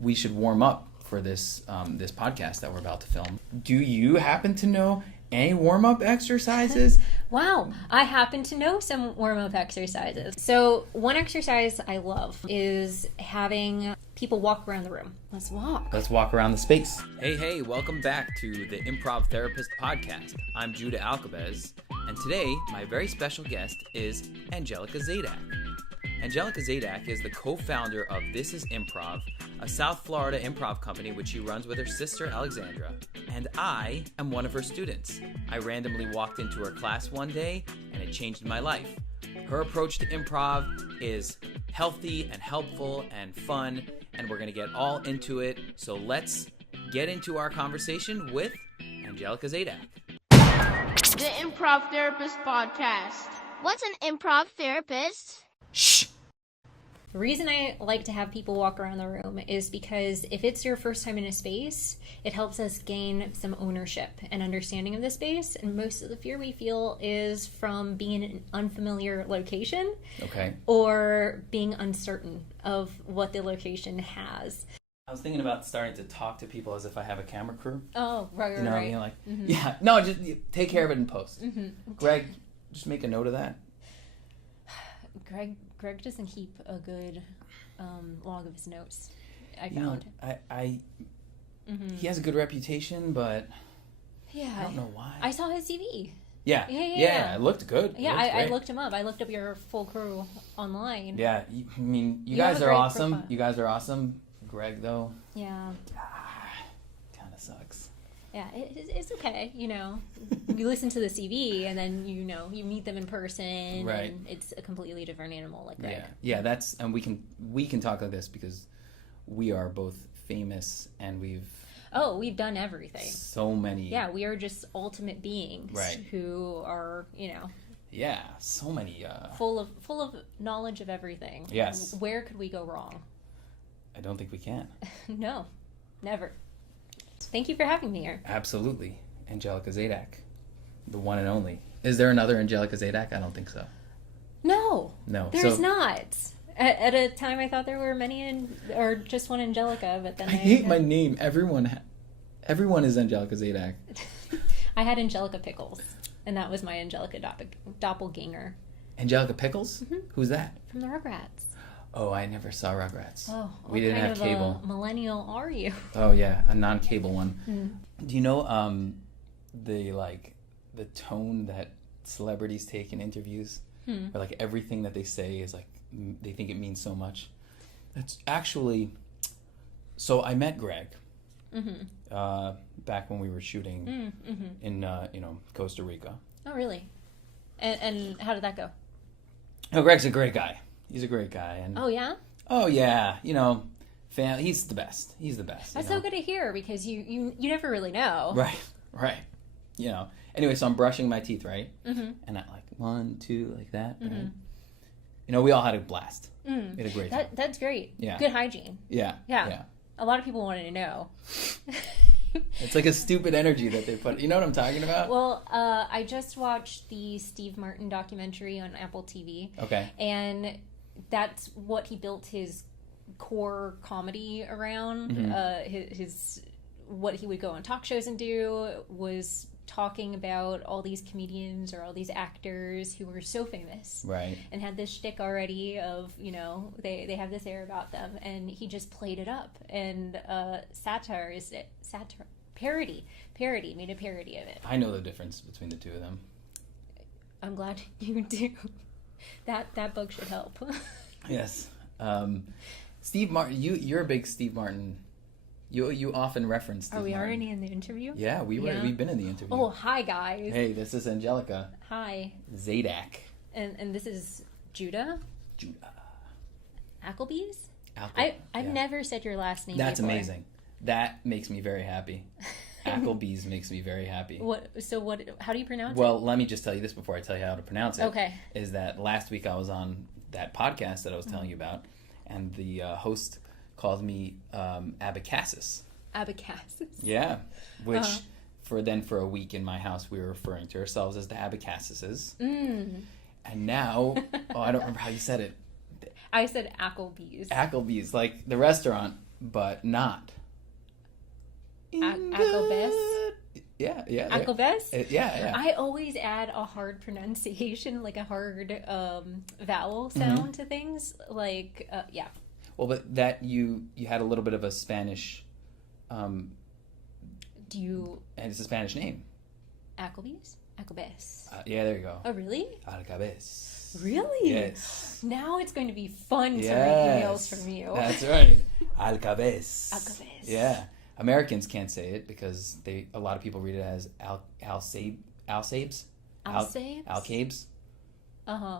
we should warm up for this this podcast that we're about to film. Do you happen to know any warm-up exercises? Wow, I happen to know some warm-up exercises. So one exercise I love is having people walk around the room. Let's walk. Let's walk around the space. Hey, welcome back to the Improv Therapist Podcast. I'm Juda Alcabez, and today my very special guest is Angelica Zadak. Angelica Zadak is the co-founder of This Is Improv, a South Florida improv company which she runs with her sister Alexandra. And I am one of her students. I randomly walked into her class one day and it changed my life. Her approach to improv is healthy and helpful and fun, and we're going to get all into it. So let's get into our conversation with Angelica Zadak. The Improv Therapist Podcast. What's an improv therapist? Shh! The reason I like to have people walk around the room is because if it's your first time in a space, it helps us gain some ownership and understanding of the space. And most of the fear we feel is from being in an unfamiliar location. Okay. Or being uncertain of what the location has. I was thinking about starting to talk to people as if I have a camera crew. Oh, right. You know what I mean? Like, yeah. No, just take care of it in post. Greg, just make a note of that. Greg doesn't keep a good log of his notes, I found. He has a good reputation, but I don't know why. I saw his CV. Yeah, it looked good. Yeah, I looked him up. I looked up your full crew online. Yeah, you guys are awesome. Profile. You guys are awesome. Greg, though. Yeah. Kind of sucks. Yeah, it's okay, you know. You listen to the CV and then, you know, you meet them in person, right. And it's a completely different animal, like Greg. Yeah, that's, and we can talk like this because we are both famous and we've done everything. So many. Yeah, we are just ultimate beings, right. Who are, you know. Yeah, so many. Full of knowledge of everything. Yes. Where could we go wrong? I don't think we can. No, never. Thank you for having me here. Absolutely. Angelica Zadak. The one and only. Is there another Angelica Zadak? I don't think so. No. There's not. At a time I thought there were many, or just one Angelica, but then I hate my name. Everyone is Angelica Zadak. I had Angelica Pickles, and that was my Angelica doppelganger. Angelica Pickles? Mm-hmm. Who's that? From the Rugrats. Oh, I never saw Rugrats. Oh, we didn't have cable. What kind of a millennial are you? Oh yeah, a non-cable one. Do you know the tone that celebrities take in interviews? Or like everything that they say is like they think it means so much. That's actually. So I met Greg back when we were shooting in Costa Rica. Oh really? And how did that go? Oh, Greg's a great guy. He's a great guy. And oh, yeah? Oh, yeah. You know, he's the best. He's the best. That's so good to hear because you never really know. Right. You know. Anyway, so I'm brushing my teeth, right? And I like 1, 2, like that. Right? You know, we all had a blast. We had a great time. That's great. Yeah. Good hygiene. Yeah. A lot of people wanted to know. It's like a stupid energy that they put. You know what I'm talking about? Well, I just watched the Steve Martin documentary on Apple TV. Okay. And that's what he built his core comedy around. His what he would go on talk shows and do was talking about all these comedians or all these actors who were so famous, right? And had this shtick already of, you know, they have this air about them, and he just played it up and parody made a parody of it. I know the difference between the two of them. I'm glad you do. That book should help. Yes. Steve Martin, you're a big Steve Martin. You often reference Steve Martin. Are we already in the interview? Yeah, we've been in the interview. Oh, hi guys. Hey, this is Angelica. Hi. Zadak. And this is Juda. Applebee's? I've never said your last name That's before. Amazing. That makes me very happy. Applebee's makes me very happy. How do you pronounce it? Well, let me just tell you this before I tell you how to pronounce it. Okay. Is that last week I was on that podcast that I was telling you about, and the host called me Abacassis. Abacassis? Yeah. Which, for a week in my house, we were referring to ourselves as the Abacassises. And now, I don't remember how you said it. I said Applebee's. Applebee's, like the restaurant. but not. Akobes? Yeah. Akobes? Yeah. I always add a hard pronunciation, like a hard vowel sound to things. Like, yeah. Well, but that you had a little bit of a Spanish... And it's a Spanish name. Akobes? Akobes. Yeah, there you go. Oh, really? Alcabes. Really? Yes. Now it's going to be fun to read emails from you. That's right. Alcabes. Alcabes. Yeah. Americans can't say it because a lot of people read it as Alcabes. Alcabes? Uh-huh.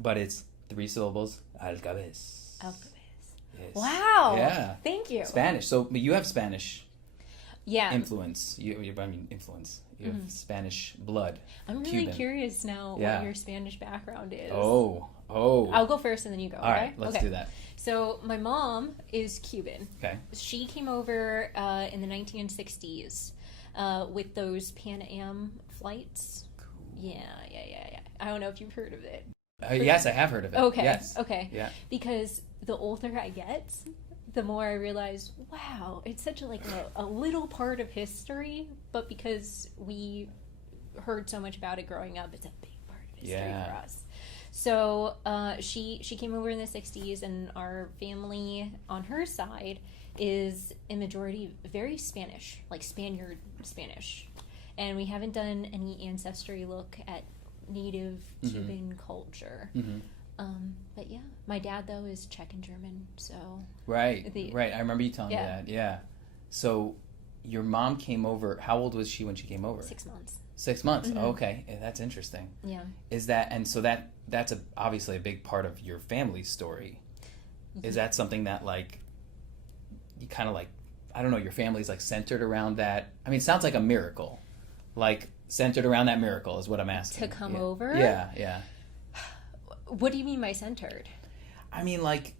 But it's 3 syllables. Alcabes. Alcabes. Yes. Wow. Yeah. Thank you. Spanish. So you have Spanish influence. Influence. You have Spanish blood. I'm really Cuban. curious now what your Spanish background is. Oh. I'll go first and then you go. All right, let's do that. So my mom is Cuban. Okay. She came over in the 1960s with those Pan Am flights. Cool. Yeah. I don't know if you've heard of it. Yes, I have heard of it. Okay. Yes. Okay. Yeah. Because the older I get, the more I realize, wow, it's such a little part of history, but because we heard so much about it growing up, it's a big part of history for us. So she came over in the 60s, and our family on her side is a majority very Spanish, like Spaniard Spanish. And we haven't done any ancestry look at native Cuban culture. But yeah, my dad though is Czech and German, so right. I remember you telling me that. Yeah. So your mom came over. How old was she when she came over? 6 months. 6 months. Oh, okay, that's interesting. Yeah. Is that that's obviously a big part of your family's story? Is that something that like you kind of like? I don't know. Your family's like centered around that. I mean, it sounds like a miracle. Like centered around that miracle is what I'm asking. To come over? Yeah. What do you mean by centered? I mean, like,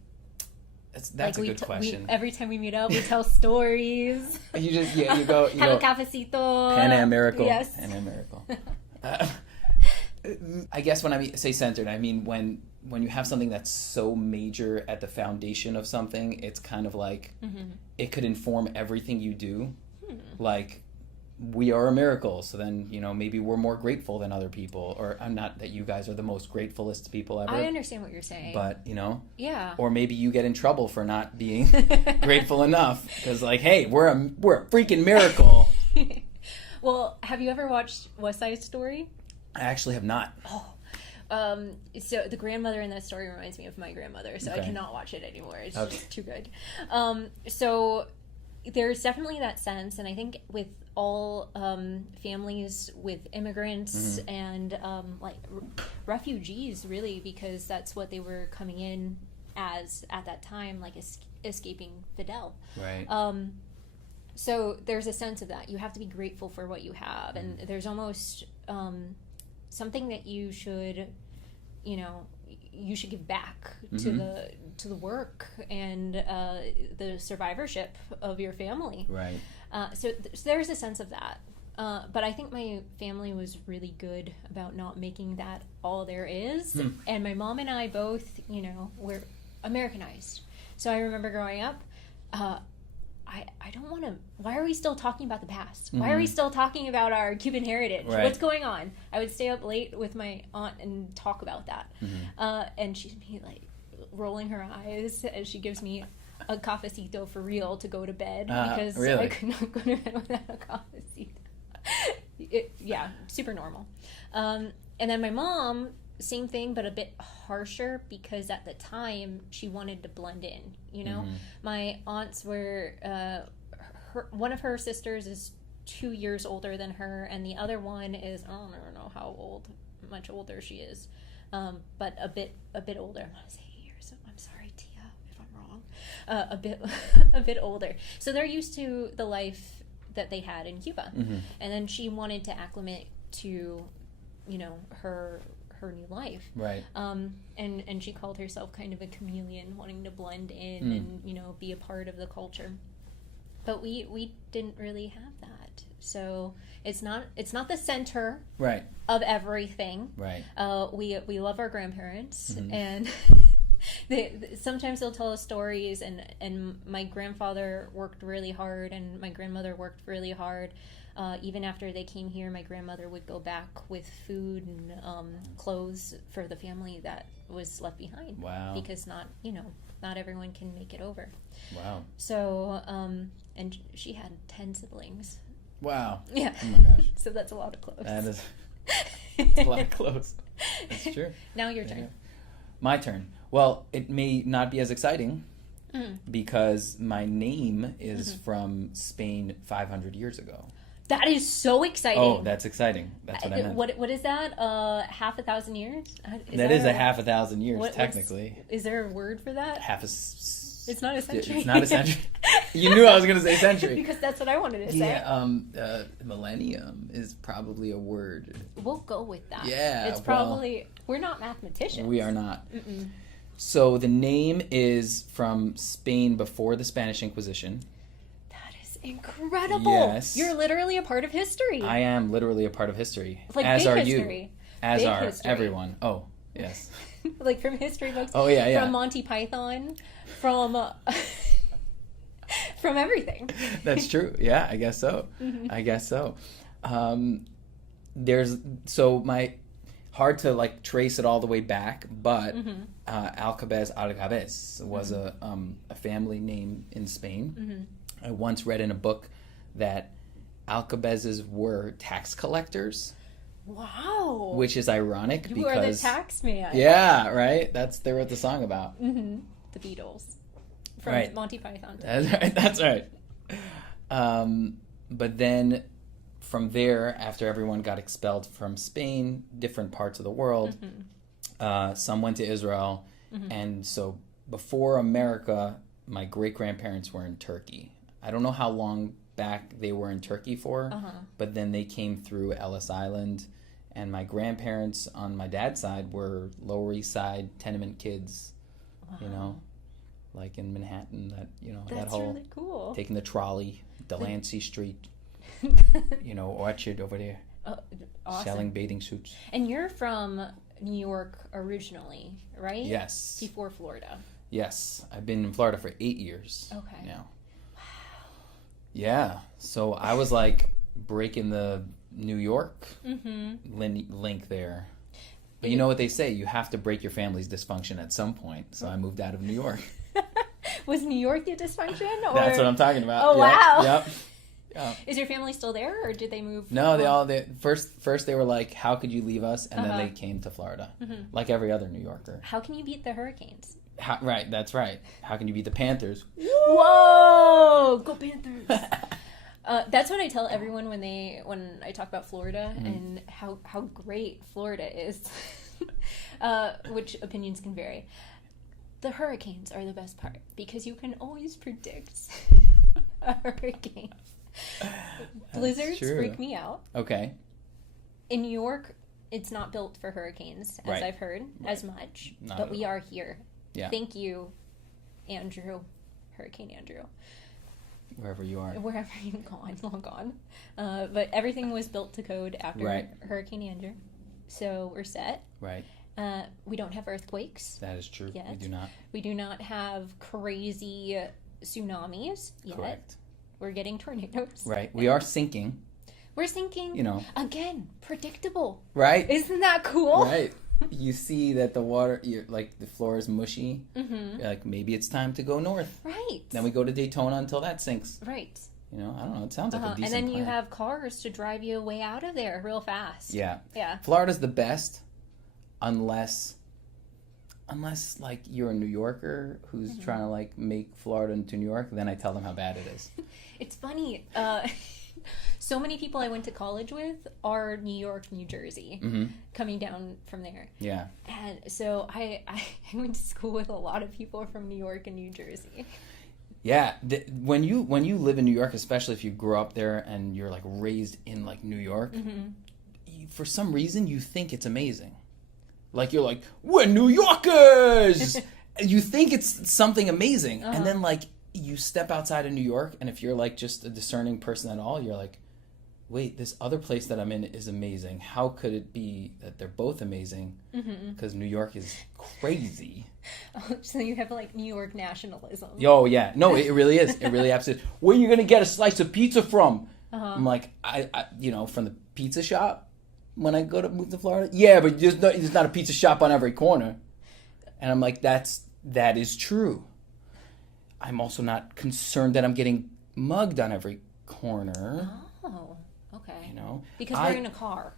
that's like a good question. Every time we meet up, we tell stories. You go. Have a cafecito. Pan Am miracle. Yes. Pan Am miracle. I guess when I say centered, I mean when you have something that's so major at the foundation of something, it's kind of like it could inform everything you do. Like, we are a miracle, so then maybe we're more grateful than other people, or I'm not that you guys are the most gratefulest people ever. I understand what you're saying, but yeah, or maybe you get in trouble for not being grateful enough because like, hey, we're a freaking miracle. Well, have you ever watched West Side Story? I actually have not. So the grandmother in that story reminds me of my grandmother, so I cannot watch it anymore. It's just too good. So there's definitely that sense, and I think with all families with immigrants and like refugees, really, because that's what they were coming in as at that time, like escaping Fidel. Right. So there's a sense of that. You have to be grateful for what you have, and there's almost something that you should give back to the work and the survivorship of your family. Right. So there's a sense of that. But I think my family was really good about not making that all there is. And my mom and I both, were Americanized. So I remember growing up, I don't want to... Why are we still talking about the past? Why are we still talking about our Cuban heritage? Right. What's going on? I would stay up late with my aunt and talk about that. And she'd be like rolling her eyes as she gives me a cafecito for real to go to bed because really? I could not go to bed without a cafecito. Yeah, super normal. And then my mom, same thing, but a bit harsher because at the time she wanted to blend in. My aunts were one of her sisters is 2 years older than her, and the other one is, I don't know how much older she is, but a bit older. I want to say years. I'm sorry, Tia, if I'm wrong. A bit older. So they're used to the life that they had in Cuba, and then she wanted to acclimate to, her new life. Right. And she called herself kind of a chameleon, wanting to blend in and, be a part of the culture. But we didn't really have that. So it's not the center of everything. Right. We love our grandparents and Sometimes they'll tell us stories, and my grandfather worked really hard, and my grandmother worked really hard. Even after they came here, my grandmother would go back with food and clothes for the family that was left behind. Wow. Because not everyone can make it over. Wow. So, and she had 10 siblings. Wow. Yeah. Oh my gosh. So that's a lot of clothes. That is that's a lot of clothes. That's true. Now your turn. My turn. Well, it may not be as exciting because my name is from Spain 500 years ago. That is so exciting. Oh, that's exciting. That's what I meant. What is that? Half a thousand years? That is a half a thousand years, technically. Is there a word for that? It's not a century. It's not a century. You knew I was going to say century. Because that's what I wanted to say. Yeah, millennium is probably a word. We'll go with that. Yeah. It's probably... we're not mathematicians. We are not. Mm-mm. So the name is from Spain before the Spanish Inquisition. That is incredible. Yes. You're literally a part of history. I am literally a part of history. Like as big are history. You. As big are history. everyone. Oh, yes. Like from history books. Oh, yeah, yeah. From Monty Python. From everything. That's true. Yeah, I guess so. Mm-hmm. I guess so. Hard to like trace it all the way back, but Alcabez was a family name in Spain. Mm-hmm. I once read in a book that Alcabezes were tax collectors. Wow. Which is ironic you because... are the tax man. Yeah, right? They wrote the song about. Mm-hmm. The Beatles. From right. Monty Python. That's right. But then from there, after everyone got expelled from Spain, different parts of the world, some went to Israel. Mm-hmm. And so before America, my great-grandparents were in Turkey. I don't know how long back they were in Turkey for, but then they came through Ellis Island, and my grandparents on my dad's side were Lower East Side tenement kids. Wow. You know, like in Manhattan, that whole really cool. Taking the trolley, Delancey Street, Orchard over there, awesome. Selling bathing suits. And you're from New York originally, right? Yes. Before Florida. Yes, I've been in Florida for 8 years. Okay. Now. Yeah, so I was like breaking the New York link there. But you know what they say, you have to break your family's dysfunction at some point. So I moved out of New York. Was New York the dysfunction? Or... That's what I'm talking about. Oh, wow. Yep. Is your family still there, or did they move? No, first they were like, how could you leave us? And then they came to Florida, like every other New Yorker. How can you beat the Hurricanes? Right, that's right. How can you beat the Panthers? Whoa! Go Panthers! That's what I tell everyone when I talk about Florida and how great Florida is, which opinions can vary. The hurricanes are the best part because you can always predict a hurricane. Blizzards freak me out. Okay. In New York, it's not built for hurricanes, as I've heard, as much. But we are here. Yeah. Thank you, Andrew, Hurricane Andrew. Wherever you are. Wherever you've gone, long gone. But everything was built to code after Hurricane Andrew. So we're set. Right. We don't have earthquakes. That is true. Yet. We do not. We do not have crazy tsunamis yet. Correct. We're getting tornadoes. Right. We are sinking. We're sinking. Again, predictable. Right. Isn't that cool? Right. You see that the water, the floor is mushy. Mm-hmm. You're like, maybe it's time to go north. Right. Then we go to Daytona until that sinks. Right. I don't know. It sounds like a decent And then plan. you have cars to drive you way out of there real fast. Yeah. Yeah. Florida's the best unless like you're a New Yorker who's trying to like make Florida into New York, then I tell them how bad it is. It's funny. So many people I went to college with are New York, New Jersey, coming down from there. Yeah. And so I went to school with a lot of people from New York and New Jersey. Yeah, when you live in New York, especially if you grew up there and you're like raised in like New York, for some reason you think it's amazing. Like you're like, we're New Yorkers. You think it's something amazing, and then like you step outside of New York, and if you're like just a discerning person at all, you're like, wait, this other place that I'm in is amazing. How could it be that they're both amazing? Because New York is crazy. Oh, so you have like New York nationalism. Yo, yeah. No, it really is. It really absolutely. Where are you going to get a slice of pizza from? I'm like, I from the pizza shop when I move to Florida? Yeah, but there's not a pizza shop on every corner. And I'm like, that is true. I'm also not concerned that I'm getting mugged on every corner. Oh, okay. You know? Because we're in a car.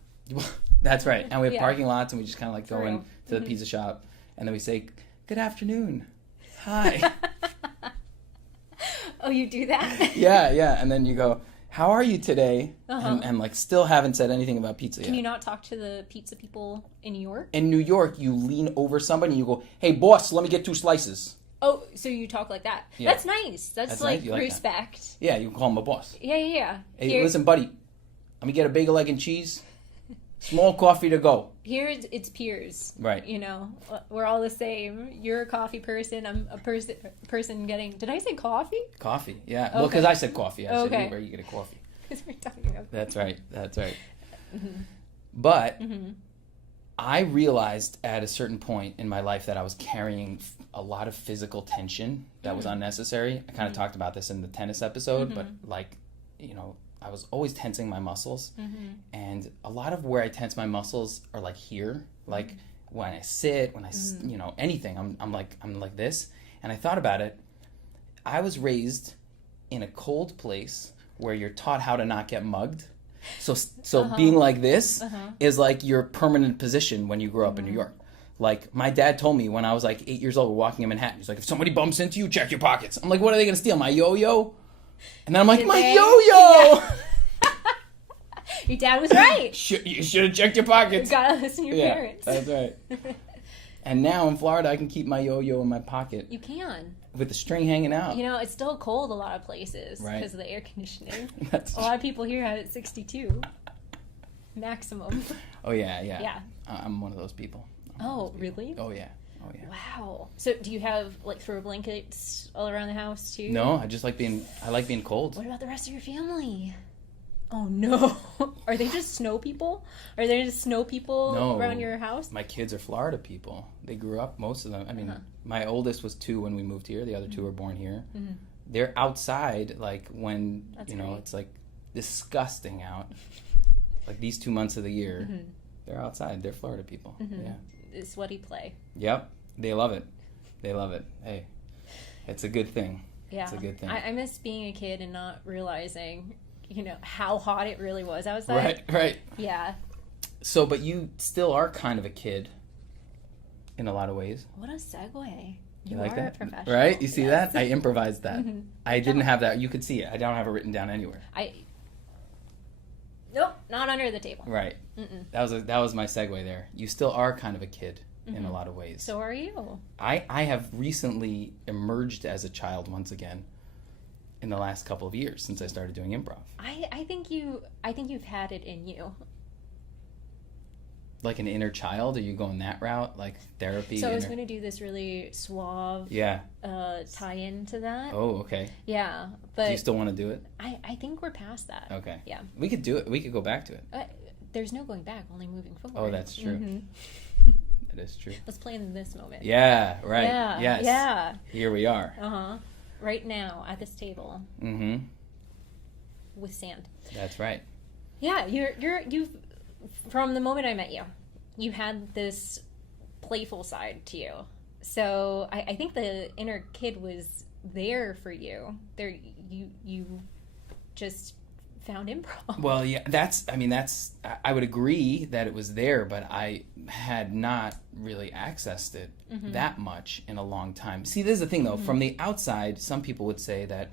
That's right. And we have Yeah. parking lots, and we just kind of like go into the pizza shop, and then we say, good afternoon. Hi. Oh, you do that? Yeah. And then you go, how are you today? And like still haven't said anything about pizza yet. Can you not talk to the pizza people in New York? In New York, you lean over somebody and you go, hey, boss, let me get 2 slices. Oh, so you talk like that. Yeah. That's nice. That's like, nice? You like that? respect. Yeah, you can call him a boss. Yeah. Hey, listen, buddy, let me get a bagel, egg, and cheese. Small coffee to go. Here it's peers. Right. You know, we're all the same. You're a coffee person. I'm a person getting... Did I say coffee? Coffee, yeah. Well, because I said coffee. I said, Okay. hey, where you get a coffee. Because we're talking about... That's right. But I realized at a certain point in my life that I was carrying a lot of physical tension that was unnecessary. I kind of talked about this in the tennis episode, but like, I was always tensing my muscles. And a lot of where I tense my muscles are like here, like when I sit, when I, anything, I'm like this. And I thought about it. I was raised in a cold place where you're taught how to not get mugged. So being like this is like your permanent position when you grow up in New York. Like my dad told me when I was like 8 years old, we're walking in Manhattan. He's like, if somebody bumps into you, check your pockets. I'm like, what are they going to steal? My yo-yo? And then I'm like, my yo-yo! Yeah. Your dad was right. You should have checked your pockets. You gotta listen to your parents. That's right. And now in Florida, I can keep my yo-yo in my pocket. You can. With the string hanging out. It's still cold a lot of places Right. because of the air conditioning. That's a lot of people here have it 62 maximum. Oh, yeah. Yeah. I'm one of those people. Really? Oh, yeah. Wow. So do you have like throw blankets all around the house too? No, I like being cold. What about the rest of your family? Oh no. Are they just snow people? Are there just snow people around your house? My kids are Florida people. They grew up, most of them. I mean, my oldest was 2 when we moved here. The other 2 were born here. They're outside like when, great. It's like disgusting out. Like these 2 months of the year, they're outside. They're Florida people. Yeah. It's sweaty play. Yep. They love it. Hey, it's a good thing. Yeah. It's a good thing. I miss being a kid and not realizing, how hot it really was outside. Right. Yeah. So, but you still are kind of a kid in a lot of ways. What a segue. You are like that? a professional. Right? You see Yes. that? I improvised that. I didn't have that. You could see it. I don't have it written down anywhere. Nope, not under the table. Right. That was my segue there. You still are kind of a kid in a lot of ways. So are you. I have recently emerged as a child once again in the last couple of years since I started doing improv. I think you've had it in you. Like an inner child? Are you going that route? Like therapy? So I was going to do this really suave tie-in to that. Oh, okay. Yeah, but Do you still want to do it? I think we're past that. Okay. Yeah. We could do it. We could go back to it. There's no going back, only moving forward. Oh, that's true. That is true. Let's play in this moment. Yeah, right. Yeah. Yes. Yeah. Here we are. Right now at this table. With sand. That's right. Yeah, you've from the moment I met you, you had this playful side to you. So I think the inner kid was there for you. There, you just found improv. Well, yeah, I would agree that it was there, but I had not really accessed it that much in a long time. See, this is the thing though, from the outside, some people would say that,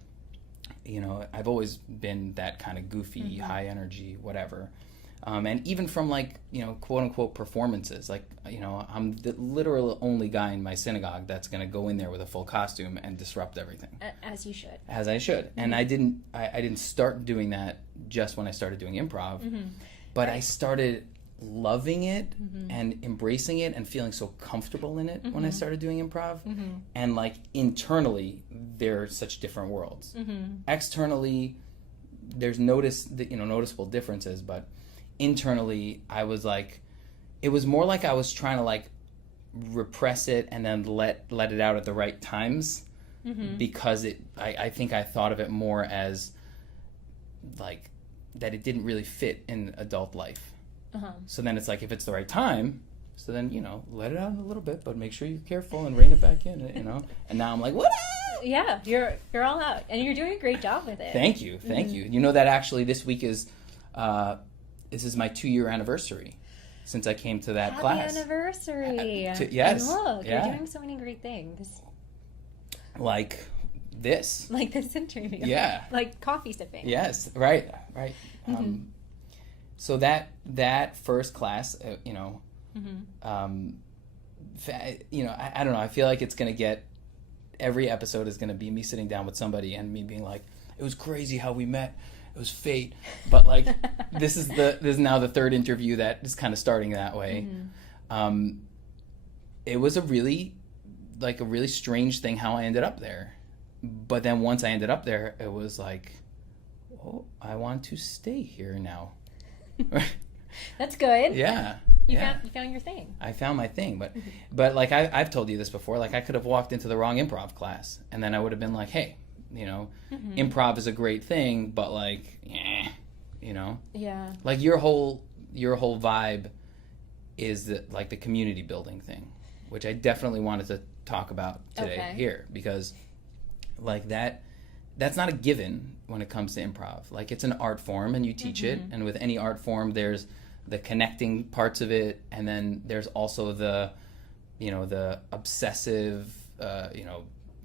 I've always been that kind of goofy, high energy, whatever. And even from like, quote unquote performances, like, I'm the literal only guy in my synagogue that's going to go in there with a full costume and disrupt everything. As you should. As I should. And I didn't start doing that just when I started doing improv, but I started loving it and embracing it and feeling so comfortable in it when I started doing improv. And like internally, they're such different worlds. Externally, there's noticeable differences, but internally I was like, it was more like I was trying to like repress it and then let it out at the right times, because I think I thought of it more as like that it didn't really fit in adult life. So then it's like, if it's the right time, so then, let it out a little bit, but make sure you're careful and rein it back in, And now I'm like, what? Yeah, you're all out, and you're doing a great job with it. Thank you. You know that actually this week is, this is my 2-year anniversary since I came to that class. Happy anniversary. Yes. And look, yeah. you're doing so many great things. Like this. Like this interview. Yeah. Like coffee sipping. Yes, right. So that first class, I don't know, I feel like it's going to get, every episode is going to be me sitting down with somebody and me being like, it was crazy how we met, it was fate, but like this is now the third interview that is kind of starting that way. It was a really strange thing how I ended up there, but then once I ended up there, it was like, oh, I want to stay here now. That's good. Yeah. You found your thing. I found my thing, but like I've told you this before, like I could have walked into the wrong improv class, and then I would have been like, hey, improv is a great thing, but like, Yeah. like your whole vibe is the community building thing, which I definitely wanted to talk about today here, because like that's not a given when it comes to improv. Like, it's an art form and you teach it, and with any art form there's the connecting parts of it, and then there's also the obsessive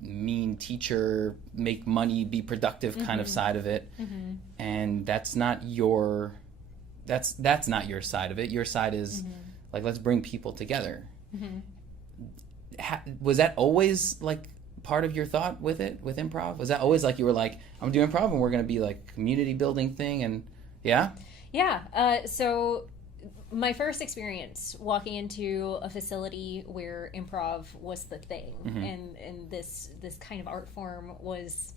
mean teacher, make money, be productive kind of side of it. And that's not your side of it. Your side is like, let's bring people together. Was that always like part of your thought with improv? Was that always like, you were like, I'm doing improv and we're going to be like community building thing? And yeah. So my first experience walking into a facility where improv was the thing, and this kind of art form was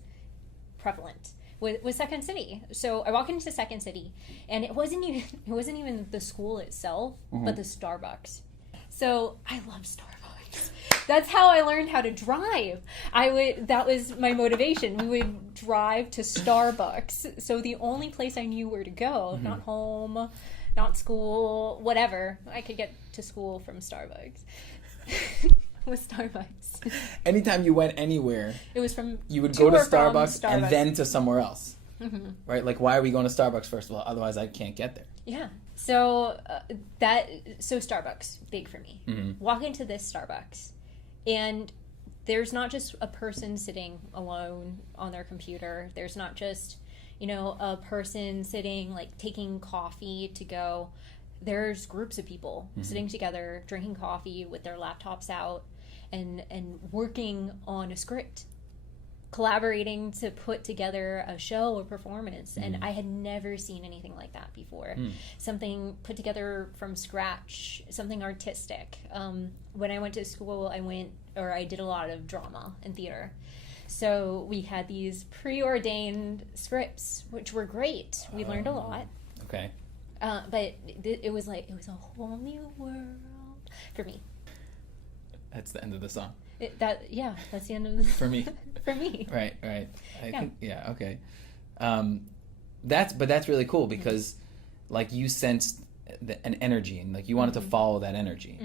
prevalent, was Second City. So I walked into Second City, and it wasn't even the school itself, but the Starbucks. So I love Starbucks. That's how I learned how to drive. That was my motivation. We would drive to Starbucks. So the only place I knew where to go, not home, not school, whatever, I could get to school from Starbucks. Was Starbucks. Anytime you went anywhere, it was from you would go to Starbucks and then to somewhere else. Right? Like, why are we going to Starbucks first of all? Otherwise I can't get there. Yeah. So Starbucks, big for me. Walk into this Starbucks, and there's not just a person sitting alone on their computer. There's not just, a person sitting, like, taking coffee to go. There's groups of people sitting together, drinking coffee with their laptops out, and working on a script, collaborating to put together a show or performance. And I had never seen anything like that before. Something put together from scratch, something artistic. When I went to school, I did a lot of drama and theater. So we had these preordained scripts, which were great. We learned a lot. Okay. But it was a whole new world for me. That's the end of the song. That's the end of the for me. For me. Right. Okay. That's really cool, because like, you sensed an energy, and like, you wanted to follow that energy.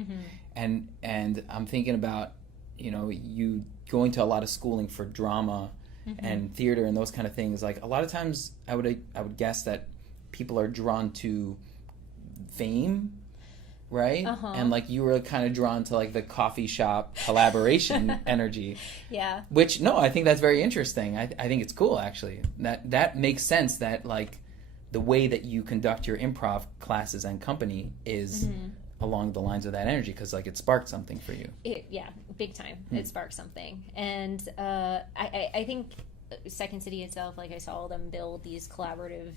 And I'm thinking about, you going to a lot of schooling for drama and theater and those kind of things. Like, a lot of times I would guess that people are drawn to fame, right? And like, you were kind of drawn to like the coffee shop collaboration energy. Yeah. Which, no, I think that's very interesting. I think it's cool, actually. That makes sense, that like the way that you conduct your improv classes and company is along the lines of that energy, because like, it sparked something for you. Big time. It sparked something. And I think Second City itself, like, I saw them build these collaborative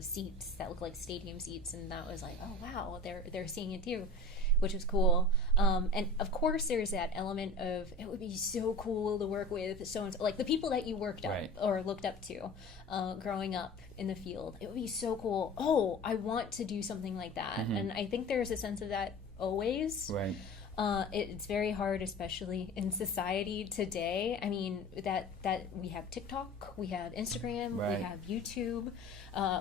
seats that look like stadium seats, and that was like, oh wow, they're seeing it too. which was cool. And of course, there's that element of it would be so cool to work with so and so, like the people that you worked up Right. or looked up to growing up in the field. It would be so cool. Oh, I want to do something like that. And I think there's a sense of that always. Right. It's very hard, especially in society today. I mean, that we have TikTok, we have Instagram, Right. we have YouTube,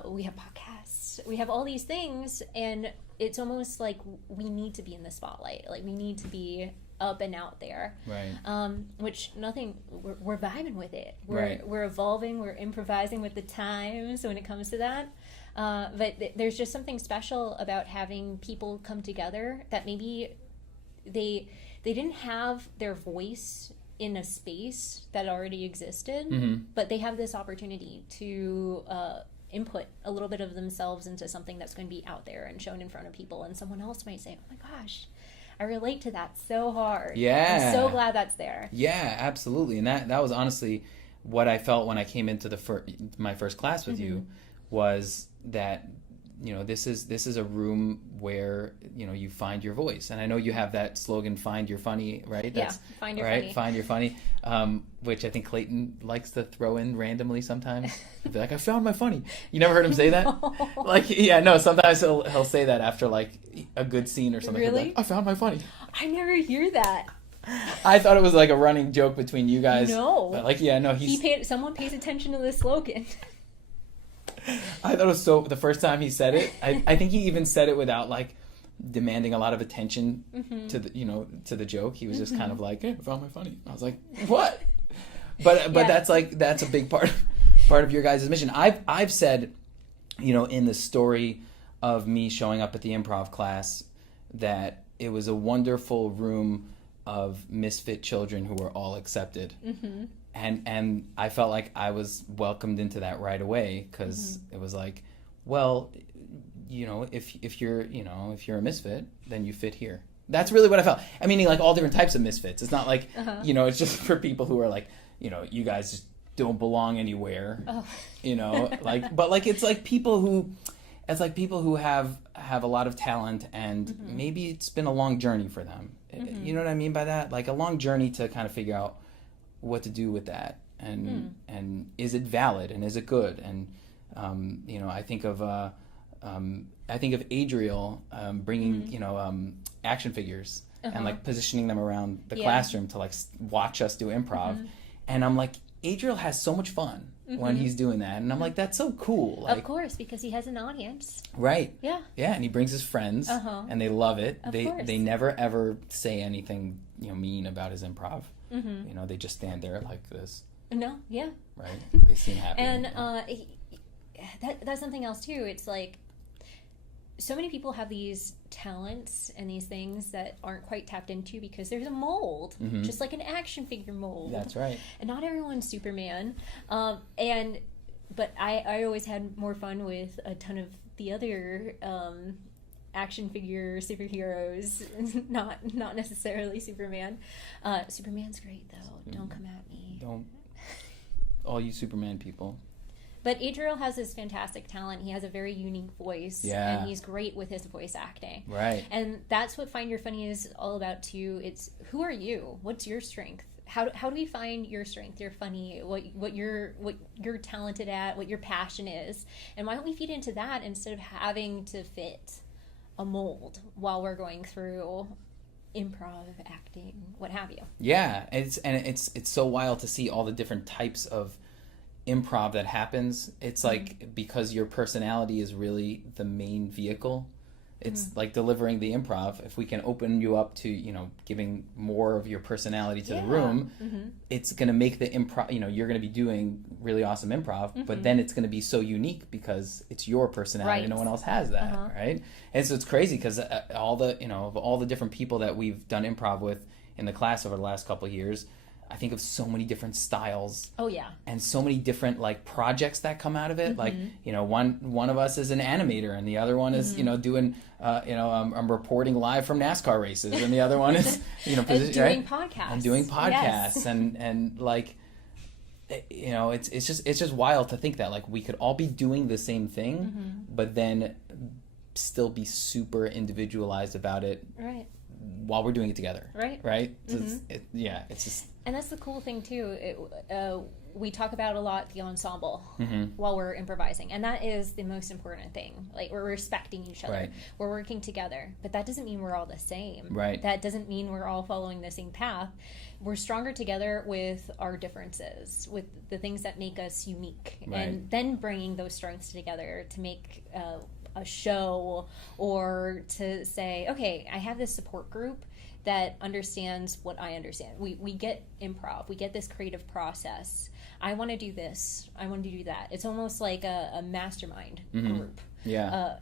we have podcasts, we have all these things, and it's almost like we need to be in the spotlight. Like, we need to be up and out there. Right. We're vibing with it. Right. We're evolving, we're improvising with the times when it comes to that. But there's just something special about having people come together that maybe they didn't have their voice in a space that already existed, but they have this opportunity to input a little bit of themselves into something that's going to be out there and shown in front of people, and someone else might say, oh my gosh, I relate to that so hard. Yeah. I'm so glad that's there. Yeah, absolutely. And that was honestly what I felt when I came into my first class with you, was that, you know, this is a room where, you know, you find your voice. And I know you have that slogan, find your funny, right? Yeah, find your right? funny. Find your funny, which I think Clayton likes to throw in randomly sometimes. He'll be like, I found my funny. You never heard him say that? No. Like, yeah, no, sometimes he'll say that after like a good scene or something. He'll be Really? like, I found my funny. I never hear that. I thought it was like a running joke between you guys. No. But like, yeah, no, Someone pays attention to the slogan. I thought it was so, the first time he said it, I think he even said it without like demanding a lot of attention to the, you know, to the joke. He was just kind of like, hey, I found my funny. I was like, what? But Yeah. that's a big part of your guys' mission. I've said, you know, in the story of me showing up at the improv class, that it was a wonderful room of misfit children who were all accepted. And I felt like I was welcomed into that right away, because it was like, well, you know, if you're a misfit, then you fit here. That's really what I felt. I mean, like all different types of misfits. It's not like, you know, it's just for people who are like, you know, you guys just don't belong anywhere. Oh. You know, like, but like it's like people who have a lot of talent, and maybe it's been a long journey for them. You know what I mean by that? Like a long journey to kind of figure out what to do with that, and is it valid, and is it good? And you know, I think of Adriel bringing you know action figures and like positioning them around the classroom to like watch us do improv, and I'm like, Adriel has so much fun when he's doing that, and I'm like, that's so cool. Like, Of course, because he has an audience. right? Yeah. Yeah, and he brings his friends, and they love it. Of They course. they never ever say anything, you know, mean about his improv. You know, they just stand there like this, No, yeah. right? They seem happy. And that's something else too. It's like so many people have these talents and these things that aren't quite tapped into because there's a mold, just like an action figure mold. That's right. And not everyone's Superman. But I always had more fun with a ton of the other action figure superheroes, not necessarily Superman. Superman's great though. Don't come at me. Don't, all you Superman people. But Adriel has this fantastic talent. He has a very unique voice. Yeah. And he's great with his voice acting. Right. And that's what Find Your Funny is all about too. It's who are you? What's your strength? How do we find your strength, your funny, what you're talented at, what your passion is? And why don't we feed into that instead of having to fit a mold while we're going through improv, acting, what have you? Yeah, it's so wild to see all the different types of improv that happens. It's like, because your personality is really the main vehicle, it's like delivering the improv. If we can open you up to, you know, giving more of your personality to the room, it's going to make the improv, you know, you're going to be doing really awesome improv, but then it's going to be so unique because it's your personality. Right. No one else has that, right? And so it's crazy because all the, you know, of all the different people that we've done improv with in the class over the last couple of years, I think of so many different styles. Oh yeah. And so many different like projects that come out of it. Like, you know, one of us is an animator, and the other one is, you know, doing, I'm reporting live from NASCAR races, and the other one is, you know, doing podcasts. And doing podcasts, Yes. and like, you know, it's just wild to think that like we could all be doing the same thing, but then still be super individualized about it Right. while we're doing it together. Right. Right? So it's just... And that's the cool thing too. We talk about a lot the ensemble while we're improvising, and that is the most important thing. Like, we're respecting each other, Right. we're working together, but that doesn't mean we're all the same. Right. That doesn't mean we're all following the same path. We're stronger together with our differences, with the things that make us unique, Right. and then bringing those strengths together to make a show, or to say, okay, I have this support group that understands what I understand. We get improv. We get this creative process. I want to do this. I want to do that. It's almost like a mastermind group. Yeah.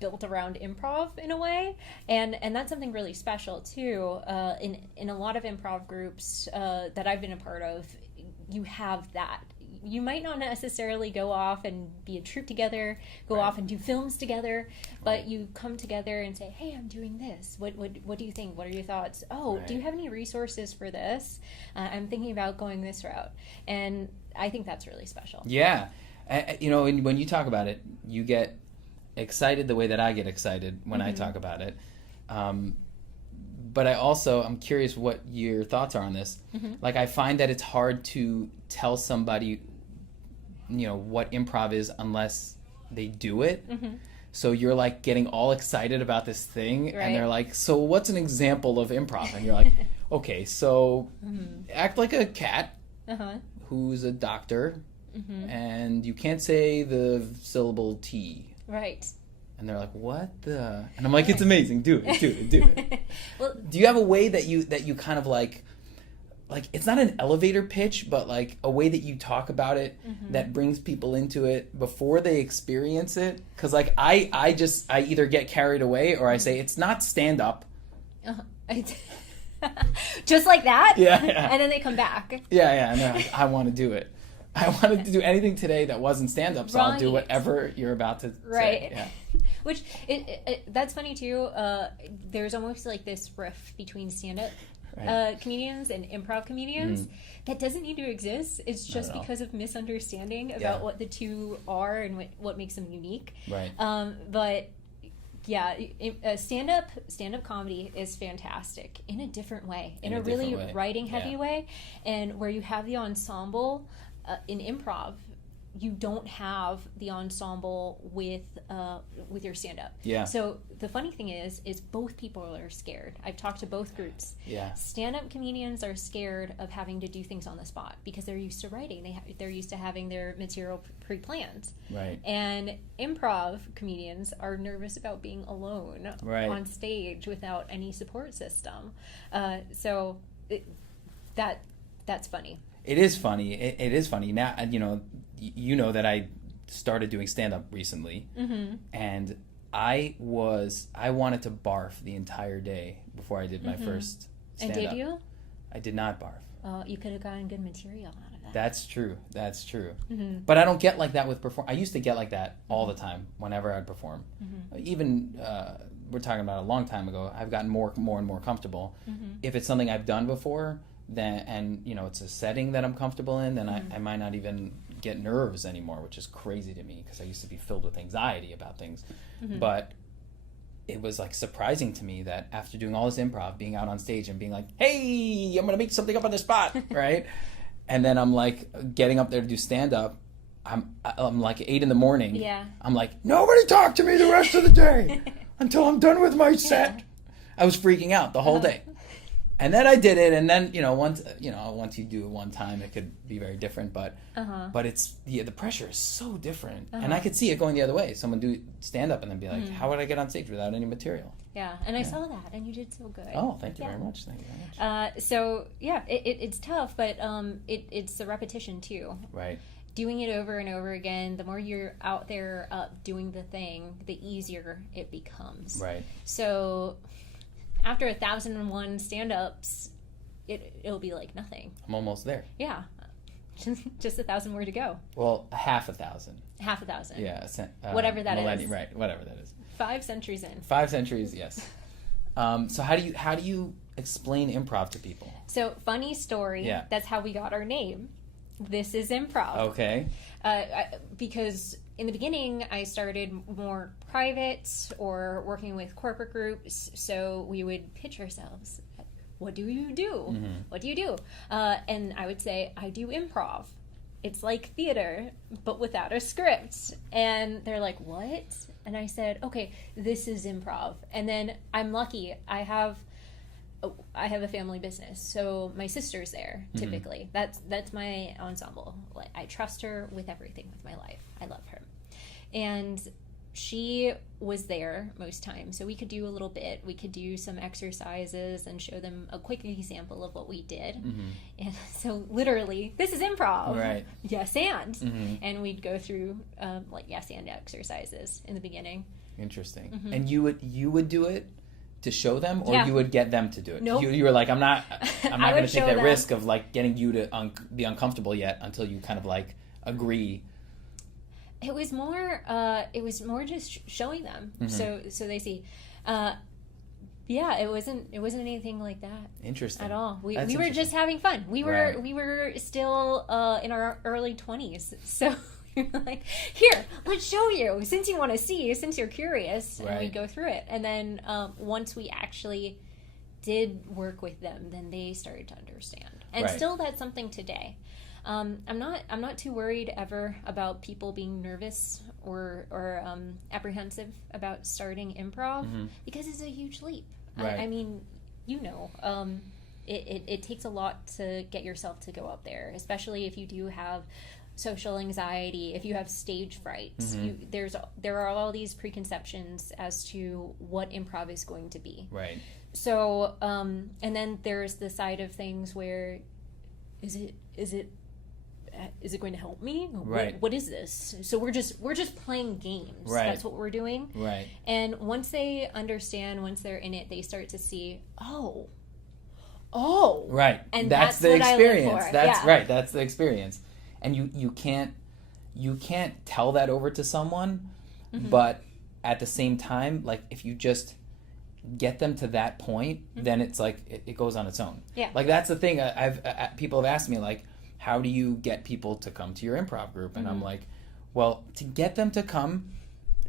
Built around improv in a way, and that's something really special too. In a lot of improv groups that I've been a part of, you have that. You might not necessarily go off and be a troupe together, go off and do films together, but you come together and say, hey, I'm doing this. What do you think? What are your thoughts? Oh, do you have any resources for this? I'm thinking about going this route. And I think that's really special. Yeah. When you talk about it, you get excited the way that I get excited when I talk about it. But I'm curious what your thoughts are on this. Like, I find that it's hard to tell somebody, what improv is unless they do it. So you're like getting all excited about this thing, and they're like, so what's an example of improv? And you're like, okay, so act like a cat who's a doctor, and you can't say the syllable T. Right. And they're like, what the? And I'm like, it's amazing. Do it. Well, do you have a way that you kind of like it's not an elevator pitch, but like a way that you talk about it that brings people into it before they experience it? Because like I either get carried away, or I say it's not stand up. Just like that? Yeah. And then they come back. Yeah. And they're like, I want to do it. I wanted to do anything today that wasn't stand up, so I'll do whatever you're about to say. Yeah. Which that's funny too. There's almost like this rift between stand-up comedians and improv comedians that doesn't need to exist. It's just because of misunderstanding about what the two are and what makes them unique. Right. But yeah, stand-up comedy is fantastic in a different way, in a really writing heavy way, and where you have the ensemble. In improv, you don't have the ensemble with your stand-up. Yeah. So the funny thing is both people are scared. I've talked to both groups. Yeah. Stand-up comedians are scared of having to do things on the spot because they're used to writing. They're used to having their material pre-planned. Right. And improv comedians are nervous about being alone on stage without any support system. So that's funny. It is funny. It is funny. Now, you know that I started doing stand-up recently, and I wanted to barf the entire day before I did my first stand-up. And did you? I did not barf. Oh, you could have gotten good material out of that. That's true. But I don't get like that with perform. I used to get like that all the time whenever I'd perform. Even we're talking about a long time ago. I've gotten more and more comfortable. If it's something I've done before, then it's a setting that I'm comfortable in, then I might not even get nerves anymore, which is crazy to me because I used to be filled with anxiety about things. But it was like surprising to me that after doing all this improv, being out on stage and being like, hey, I'm gonna make something up on the spot, right? And then I'm like getting up there to do stand up. I'm like 8 a.m. Yeah. I'm like, nobody talk to me the rest of the day until I'm done with my set. Yeah. I was freaking out the whole day. And then I did it, and then once you do it one time, it could be very different. But it's the pressure is so different, and I could see it going the other way. Someone do stand up and then be like, "How would I get on stage without any material?" Yeah, and I saw that, and you did so good. Oh, thank you very much. So yeah, it's tough, but it's the repetition too. Right. Doing it over and over again. The more you're out there doing the thing, the easier it becomes. Right. So. After 1,001 stand-ups, it'll be like nothing. I'm almost there. Yeah. Just 1,000 more to go. Well, half 1,000. Half 1,000. Yeah. Whatever that is. Right, whatever that is. 5 centuries in. 5 centuries, yes. So how do you explain improv to people? So, funny story. Yeah. That's how we got our name. This is Improv. Okay. Because in the beginning, I started more private or working with corporate groups, so we would pitch ourselves. What do you do? What do you do? And I would say, I do improv. It's like theater, but without a script. And they're like, what? And I said, okay, this is improv. And then I'm lucky. I have a family business, so my sister's there typically. That's my ensemble. Like, I trust her with everything with my life. I love her. And she was there most times, so we could do a little bit. We could do some exercises and show them a quick example of what we did. And so literally, this is improv. Right. Yes, and. And we'd go through like yes and exercises in the beginning. Interesting. And you would do it to show them, or Yeah. you would get them to do it? Nope. You were like, I'm not going to take show that them. risk of like getting you to be uncomfortable yet until you kind of like agree. It was more just showing them, so they see. Yeah, it wasn't anything like that. Interesting. At all. We That's were just having fun. We were Right. still in our early 20s, so we were like, here, let's show you. Since you want to see, since you're curious, and we Right. go through it. And then once we actually did work with them, then they started to understand. And Right. still, that's something today. I'm not too worried ever about people being nervous or apprehensive about starting improv because it's a huge leap. Right. I mean, it takes a lot to get yourself to go up there, especially if you do have social anxiety, if you have stage fright. There are all these preconceptions as to what improv is going to be. Right. So, and then there's the side of things where is it going to help me? Right. What is this? So we're just playing games. Right. That's what we're doing. Right. And once they understand, once they're in it, they start to see, oh, Right. and that's the what I live experience. for. That's Yeah. right. That's the experience. And you can't tell that over to someone, but at the same time, like if you just get them to that point, then it's like it goes on its own. Yeah. Like that's the thing. People have asked me like, how do you get people to come to your improv group? And I'm like, well, to get them to come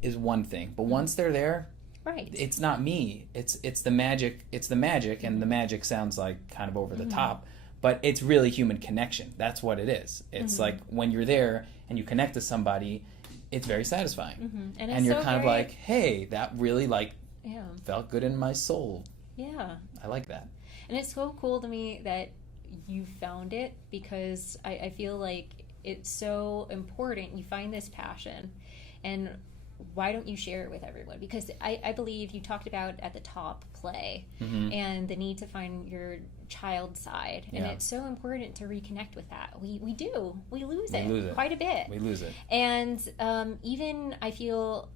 is one thing, but once they're there, Right. it's not me. It's the magic. It's the magic, and the magic sounds like kind of over the top, but it's really human connection. That's what it is. It's like when you're there and you connect to somebody, it's very satisfying, And, and it's you're so kind of great. like, hey, that really like Yeah. felt good in my soul. Yeah. I like that. And it's so cool to me that you found it, because I feel like it's so important. You find this passion, and why don't you share it with everyone? Because I believe you talked about at the top play and the need to find your child side. And Yeah. it's so important to reconnect with that. We do. We lose We it lose it. quite a bit. We lose it. And even I feel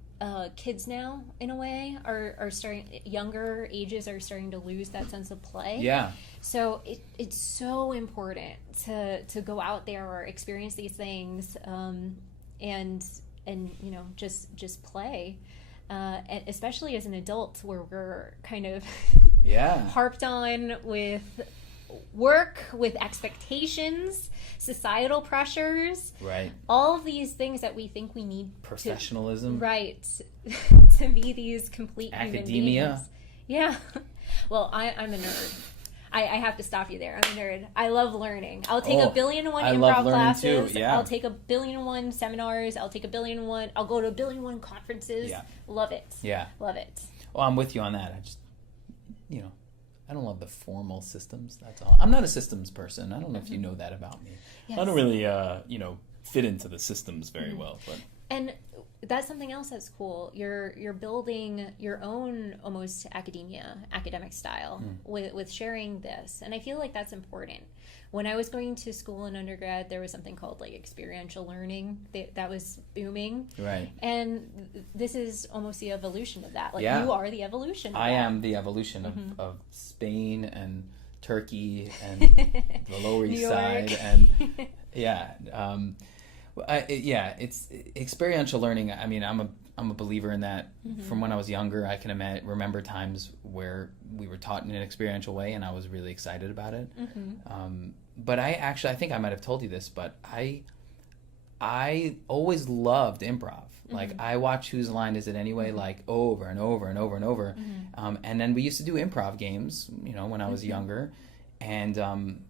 kids now, in a way, are starting, younger ages are starting to lose that sense of play. Yeah. So it's so important to go out there or experience these things, and you know, just play, and especially as an adult, where we're kind of Yeah. harped on with work, with expectations, societal pressures, Right. all of these things that we think we need Professionalism. right to be these complete human Academia. beings. Yeah. Well, I'm a nerd. I have to stop you there. I'm a nerd. I love learning. I'll take Oh, a billion and one I love improv learning classes. too, yeah. I'll take a billion and one seminars. I'll go to a billion and one conferences. Yeah. Love it. Yeah. Love it. Well, I'm with you on that. I just, I don't love the formal systems. That's all. I'm not a systems person. I don't know if you know that about me. Yes. I don't really, fit into the systems very well. But And that's something else that's cool. You're building your own almost academic style with sharing this, and I feel like that's important. When I was going to school in undergrad, there was something called like experiential learning that was booming, Right. and this is almost the evolution of that. Like Yeah. you are the evolution. Of I that. am the evolution of Spain and Turkey and the Lower New East York. Side and yeah, it's experiential learning. I mean, I'm a believer in that. From when I was younger, I can remember times where we were taught in an experiential way, and I was really excited about it. But I think I might have told you this, but I always loved improv. Like, I watched Whose Line Is It Anyway, like, over and over and over and over. And then we used to do improv games, you know, when I was younger. And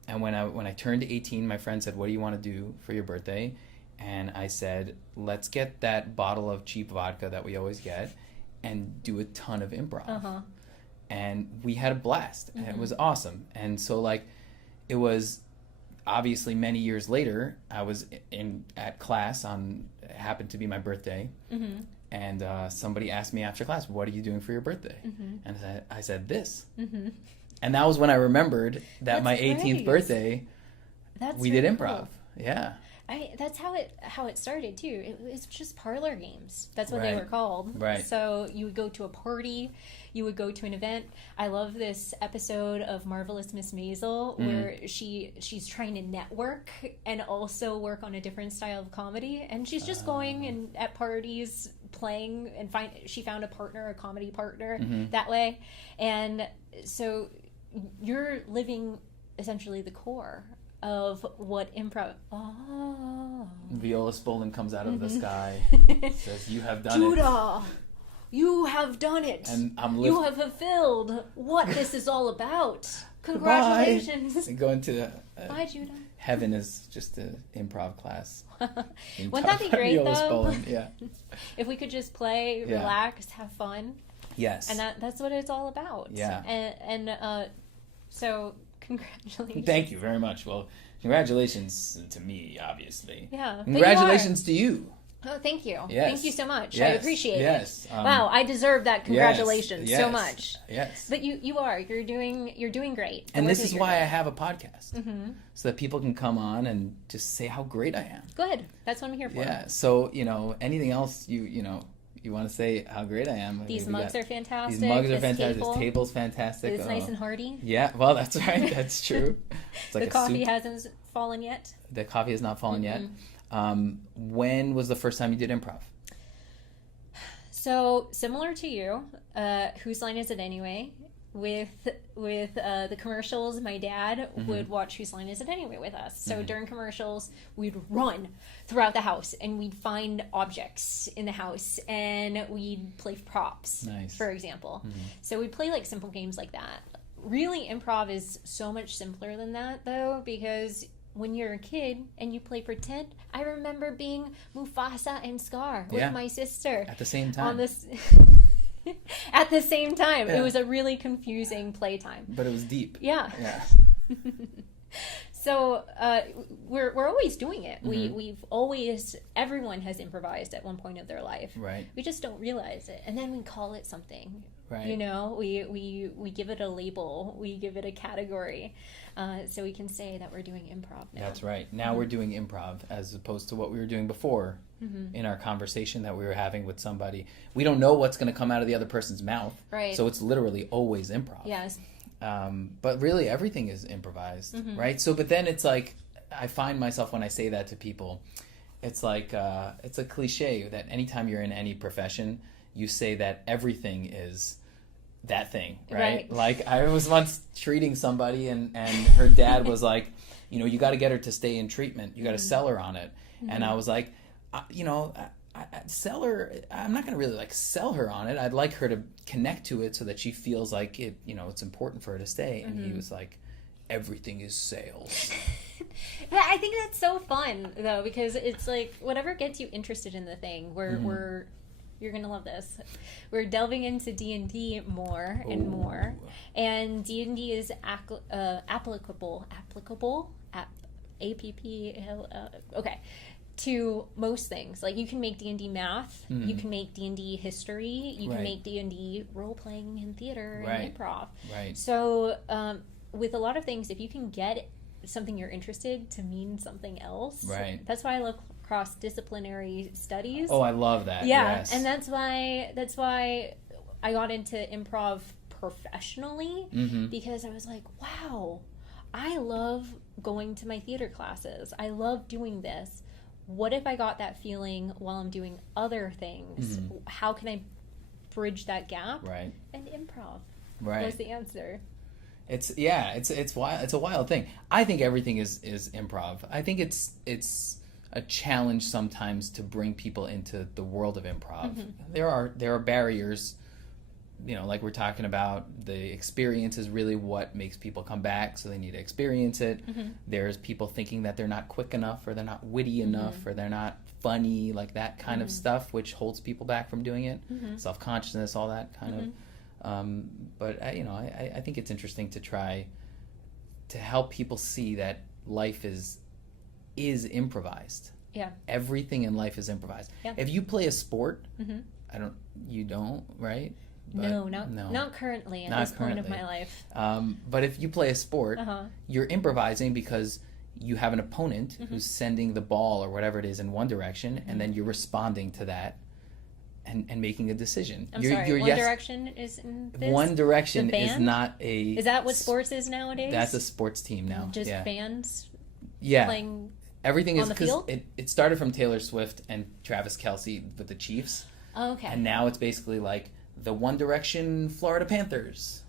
when I turned 18, my friend said, what do you want to do for your birthday? And I said, let's get that bottle of cheap vodka that we always get and do a ton of improv. And we had a blast. And it was awesome. And so, like, it was obviously many years later, I was at class it happened to be my birthday. And somebody asked me after class, what are you doing for your birthday? And I said this. And that was when I remembered that my 18th birthday, we did improv. Cool. Yeah. That's how it started too. It was just parlor games. That's what they were called. Right. So you would go to a party, you would go to an event. I love this episode of Marvelous Miss Maisel where she's trying to network and also work on a different style of comedy, and she's just going and at parties playing and she found a comedy partner that way. And so you're living essentially the core of what improv. Viola Spolin comes out of the sky, says, "You have done Juda, you have done it. And you have fulfilled what this is all about. Congratulations." And going to bye, Juda. Heaven is just an improv class. Wouldn't that be great, Viola though? Spolin, yeah. If we could just play, relax, have fun. Yes. And that's what it's all about. Yeah. And so congratulations. Thank you very much. Well, congratulations to me, obviously. Yeah. Congratulations to you. Oh, thank you. Yes. Thank you so much. Yes. I appreciate it. Wow, I deserve that congratulations so much. Yes. But you're doing great. And this is why I have a podcast. So that people can come on and just say how great I am. Good. That's what I'm here for. Yeah. So, anything else you want to say how great I am. These mugs are fantastic. These mugs are fantastic. This table's fantastic. It's nice and hearty. Yeah, well, that's right. That's true. It's like the coffee hasn't fallen yet. The coffee has not fallen yet. When was the first time you did improv? So, similar to you, Whose Line Is It Anyway? With the commercials, my dad would watch Whose Line Is It Anyway with us. So during commercials, we'd run throughout the house and we'd find objects in the house and we'd play props, for example. So we'd play like simple games like that. Really, improv is so much simpler than that, though, because when you're a kid and you play pretend, I remember being Mufasa and Scar with my sister at the same time. On this. At the same time. It was a really confusing playtime. But it was deep. Yeah. So we're always doing it. We've always, everyone has improvised at one point of their life. Right. We just don't realize it. And then we call it something. Right. We give it a label. We give it a category. So we can say that we're doing improv now. That's right. Now we're doing improv as opposed to what we were doing before in our conversation that we were having with somebody. We don't know what's going to come out of the other person's mouth. Right. So it's literally always improv. Yes. But really everything is improvised, right? So, but then it's like, I find myself when I say that to people, it's like, it's a cliche that anytime you're in any profession, you say that everything is that thing, right? Like I was once treating somebody and her dad was like, you got to get her to stay in treatment. You got to sell her on it. And I was like, sell her. I'm not going to really like sell her on it. I'd like her to connect to it so that she feels like it, it's important for her to stay. And he was like, everything is sales. But I think that's so fun though, because it's like whatever gets you interested in the thing. You're gonna love this. We're delving into D&D more and more, and D&D is applicable, okay, to most things. Like you can make D&D math, you can make D&D history, you can make D&D role playing in theater and improv. Right. So with a lot of things, if you can get something you're interested to mean something else, that's why I love cross-disciplinary studies. Oh, I love that. Yeah, yes. and that's why I got into improv professionally, because I was like, wow, I love going to my theater classes. I love doing this. What if I got that feeling while I'm doing other things? How can I bridge that gap? Right. And improv was the answer. It's wild. It's a wild thing. I think everything is improv. I think it's a challenge sometimes to bring people into the world of improv. There are barriers, like we're talking about. The experience is really what makes people come back, so they need to experience it. There's people thinking that they're not quick enough, or they're not witty enough, or they're not funny, like that kind of stuff, which holds people back from doing it. Self-consciousness, all that kind of. But I think it's interesting to try to help people see that life is improvised. Yeah. Everything in life is improvised. Yeah. If you play a sport, you don't, right? But not currently at this point of my life. But if you play a sport, you're improvising because you have an opponent who's sending the ball or whatever it is in one direction, and then you're responding to that and making a decision. One Direction is in this? One Direction is not a... Is that what sports is nowadays? That's a sports team now. Just bands playing everything on the field? It started from Taylor Swift and Travis Kelce with the Chiefs. Oh, okay. And now it's basically like the One Direction Florida Panthers.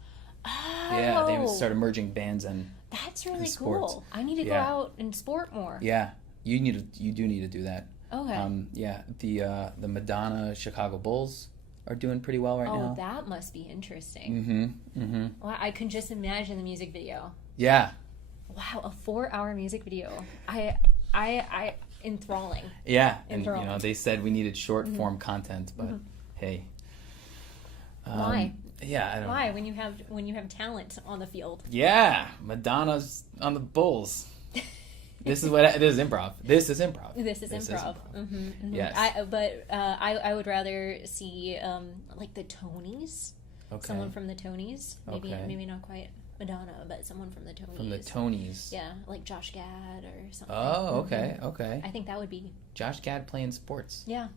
Oh. Yeah, they started merging bands and that's really cool. I need to go out and sport more. Yeah, you do need to do that. Okay. The Madonna Chicago Bulls are doing pretty well now. Oh, that must be interesting. Well, I can just imagine the music video. Yeah. Wow, a 4-hour music video. I enthralling. Yeah, and they said we needed short form content, but hey. Why? Yeah, I don't know. Why when you have talent on the field? Yeah, Madonna's on the Bulls. This is improv. This is improv. Yes. I would rather see like the Tonys. Okay. Someone from the Tonys. Maybe not quite Madonna, but someone from the Tonys. From the Tonys. Yeah, like Josh Gad or something. Oh, okay, okay. I think that would be Josh Gad playing sports. Yeah.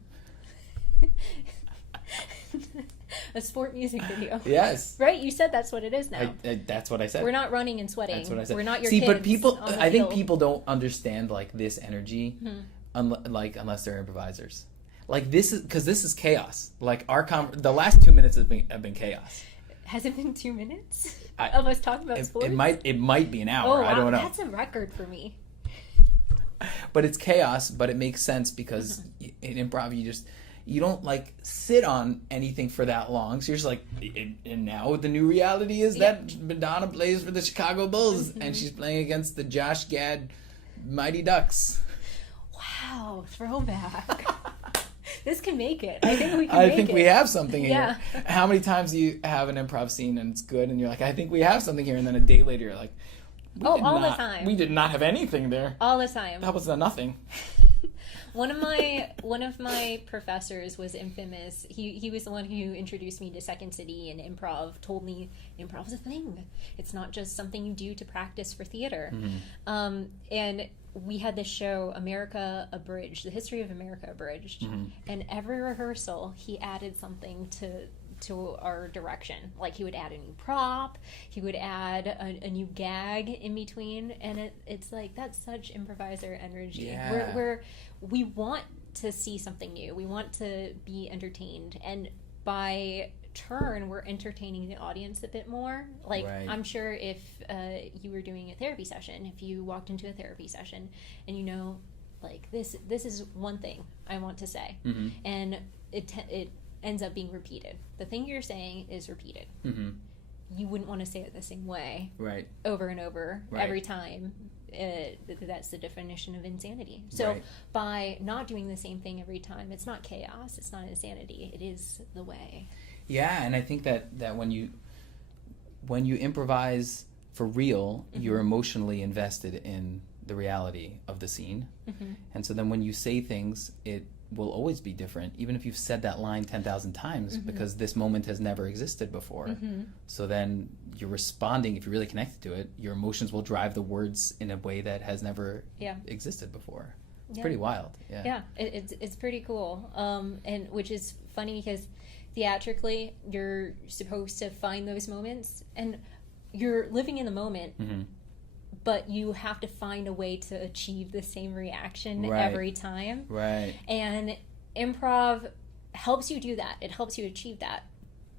A sport music video. Yes. Right? You said that's what it is now. That's what I said. We're not running and sweating. That's what I said. We're not your kids. But people, on the I think field. people don't understand like this energy, unless they're improvisers. Like this is chaos. Like the last 2 minutes have been chaos. Has it been 2 minutes of us talking about sports? It might be an hour. Oh, I don't know. That's a record for me. But it's chaos. But it makes sense because in improv you don't like sit on anything for that long. So you're just like, and now the new reality is that Madonna plays for the Chicago Bulls and she's playing against the Josh Gad Mighty Ducks. Wow, throwback. This can make it. I think we can I make think it. we have something here. Yeah. How many times do you have an improv scene and it's good and you're like, I think we have something here, and then a day later you're like, all the time. We did not have anything there. All the time. That was nothing. One of my professors was infamous. He was the one who introduced me to Second City and improv. Told me improv's a thing. It's not just something you do to practice for theater. And we had this show, America Abridged, the history of America Abridged, and every rehearsal he added something to our direction. Like he would add a new prop, he would add a new gag in between, and it's like that's such improviser energy. Yeah. We want to see something new. We want to be entertained, and by turn we're entertaining the audience a bit more. Like I'm sure if you were doing a therapy session, if you walked into a therapy session and like this is one thing I want to say, and it ends up being repeated. The thing you're saying is repeated. You wouldn't want to say it the same way over and over every time. That's the definition of insanity. So by not doing the same thing every time, it's not chaos, it's not insanity, it is the way. Yeah, and I think that when you improvise for real, you're emotionally invested in the reality of the scene. And so then when you say things, it will always be different, even if you've said that line 10,000 times, because this moment has never existed before. So then you're responding, if you're really connected to it, your emotions will drive the words in a way that has never existed before. It's pretty wild. It's pretty cool, and which is funny because theatrically you're supposed to find those moments and you're living in the moment, but you have to find a way to achieve the same reaction every time. And improv helps you do that. It helps you achieve that.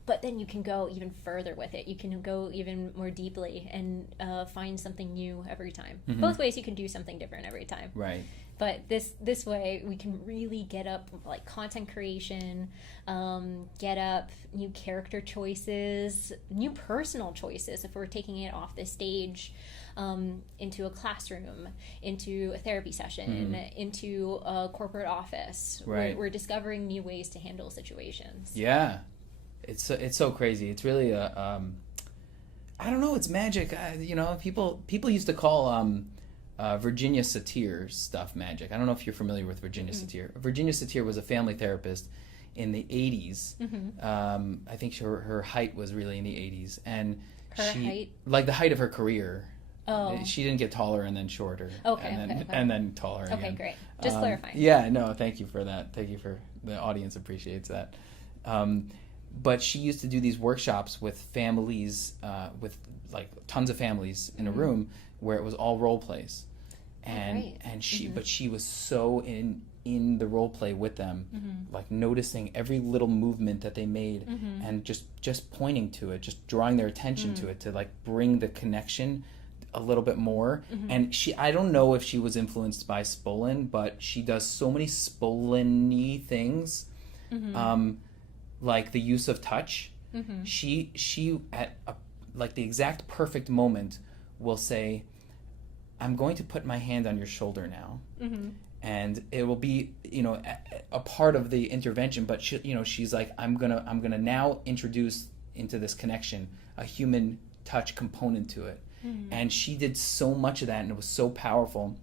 But then you can go even further with it. You can go even more deeply and find something new every time. Both ways you can do something different every time. But this way we can really get up like content creation, get up new character choices, new personal choices if we're taking it off the stage into a classroom, into a therapy session, into a corporate office. Right. We're discovering new ways to handle situations. Yeah, it's so crazy. It's really a I don't know. It's magic. People used to call Virginia Satir stuff magic. I don't know if you're familiar with Virginia Satir. Virginia Satir was a family therapist in the 80s. I think her height was really in the 80s, and height, like the height of her career. Oh. She didn't get taller and then shorter. Okay. And then taller again. Okay, great. Just clarifying. Yeah, no, thank you for that. Thank you for the audience appreciates that. But she used to do these workshops with families, with like tons of families in a room where it was all role plays. And she was so in the role play with them, like noticing every little movement that they made and just pointing to it, just drawing their attention to it to like bring the connection a little bit more. And I don't know if she was influenced by Spolin, but she does so many Spolin-y things, like the use of touch. She at like the exact perfect moment will say, I'm going to put my hand on your shoulder now. And it will be, a part of the intervention, but she's like, I'm gonna now introduce into this connection a human touch component to it. And she did so much of that, and it was so powerful.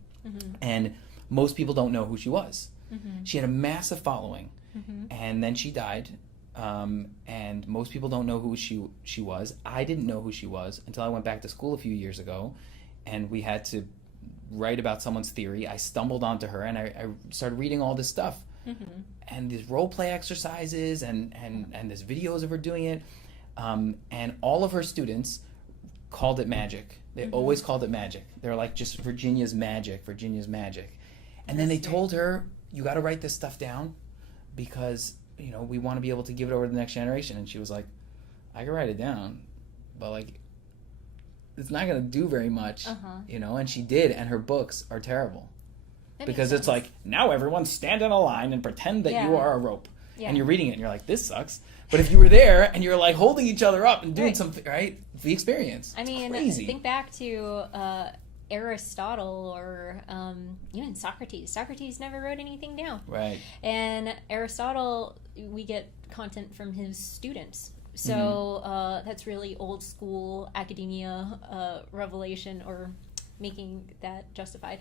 And most people don't know who she was. She had a massive following, and then she died. And most people don't know who she was. I didn't know who she was until I went back to school a few years ago, and we had to write about someone's theory. I stumbled onto her, and I started reading all this stuff, and these role play exercises, and there's videos of her doing it, and all of her students called it magic. They always called it magic. They're like, just Virginia's magic. And then they told her, you got to write this stuff down because we want to be able to give it over to the next generation. And she was like, I can write it down, but like it's not going to do very much, and she did, and her books are terrible. Because it's like, now everyone stand in a line and pretend that you are a rope. And you're reading it and you're like, this sucks. But if you were there and you're like holding each other up and doing something, right? The experience. I mean, crazy. Think back to Aristotle or even Socrates. Socrates never wrote anything down. Right. And Aristotle, we get content from his students. So that's really old school academia revelation, or making that justified.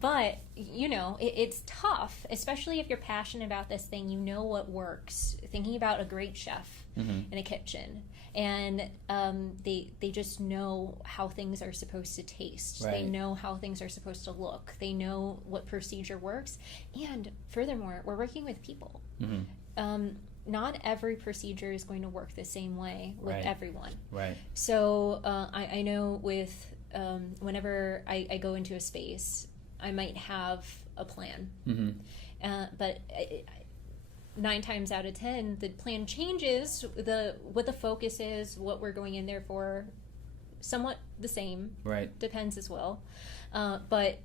But, it's tough, especially if you're passionate about this thing. You know what works. Thinking about a great chef in a kitchen. And they just know how things are supposed to taste. Right. They know how things are supposed to look. They know what procedure works. And furthermore, we're working with people. Not every procedure is going to work the same way with everyone. Right. So I know with whenever I go into a space, I might have a plan. But 9 times out of 10, the plan changes. What the focus is, what we're going in there for, somewhat the same. Right. Depends as well. But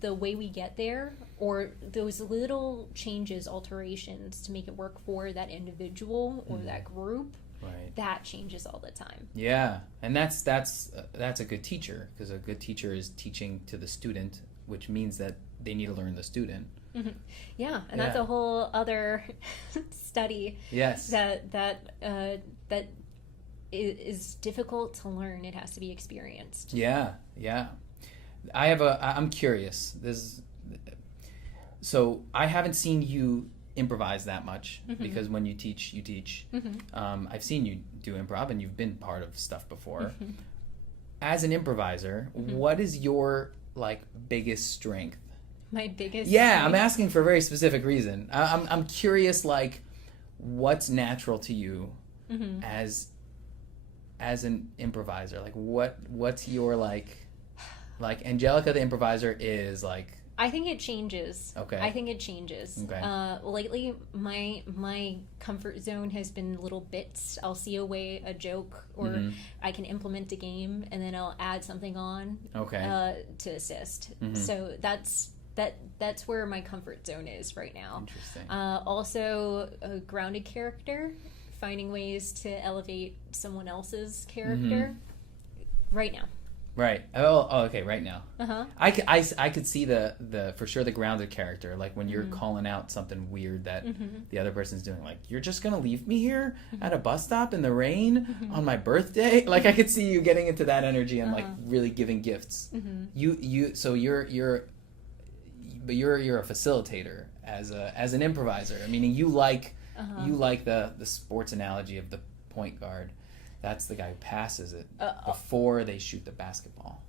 the way we get there, or those little changes, alterations to make it work for that individual or that group, that changes all the time. Yeah, and that's a good teacher, because a good teacher is teaching to the student, which means that they need to learn the student. Yeah, and that's a whole other study. Yes, that is difficult to learn. It has to be experienced. Yeah. I'm curious. So I haven't seen you improvise that much, because when you teach, you teach. I've seen you do improv, and you've been part of stuff before. As an improviser, what is your biggest strength? My biggest strength? I'm asking for a very specific reason. I'm curious, what's natural to you as an improviser? What's your Angelica the improviser is I think it changes. Okay. I think it changes. Okay. Lately, my comfort zone has been little bits. I'll see a joke, or I can implement a game, and then I'll add something on to assist. So that's that's where my comfort zone is right now. Interesting. Also, a grounded character, finding ways to elevate someone else's character right now. Right. Oh, okay. Right now. Uh-huh. I could see the for sure the grounded character, like when you're calling out something weird that the other person's doing, like, you're just gonna leave me here at a bus stop in the rain on my birthday. Like, I could see you getting into that energy and like really giving gifts. So you're a facilitator as an improviser, meaning you like the sports analogy of the point guard. That's the guy who passes it before they shoot the basketball.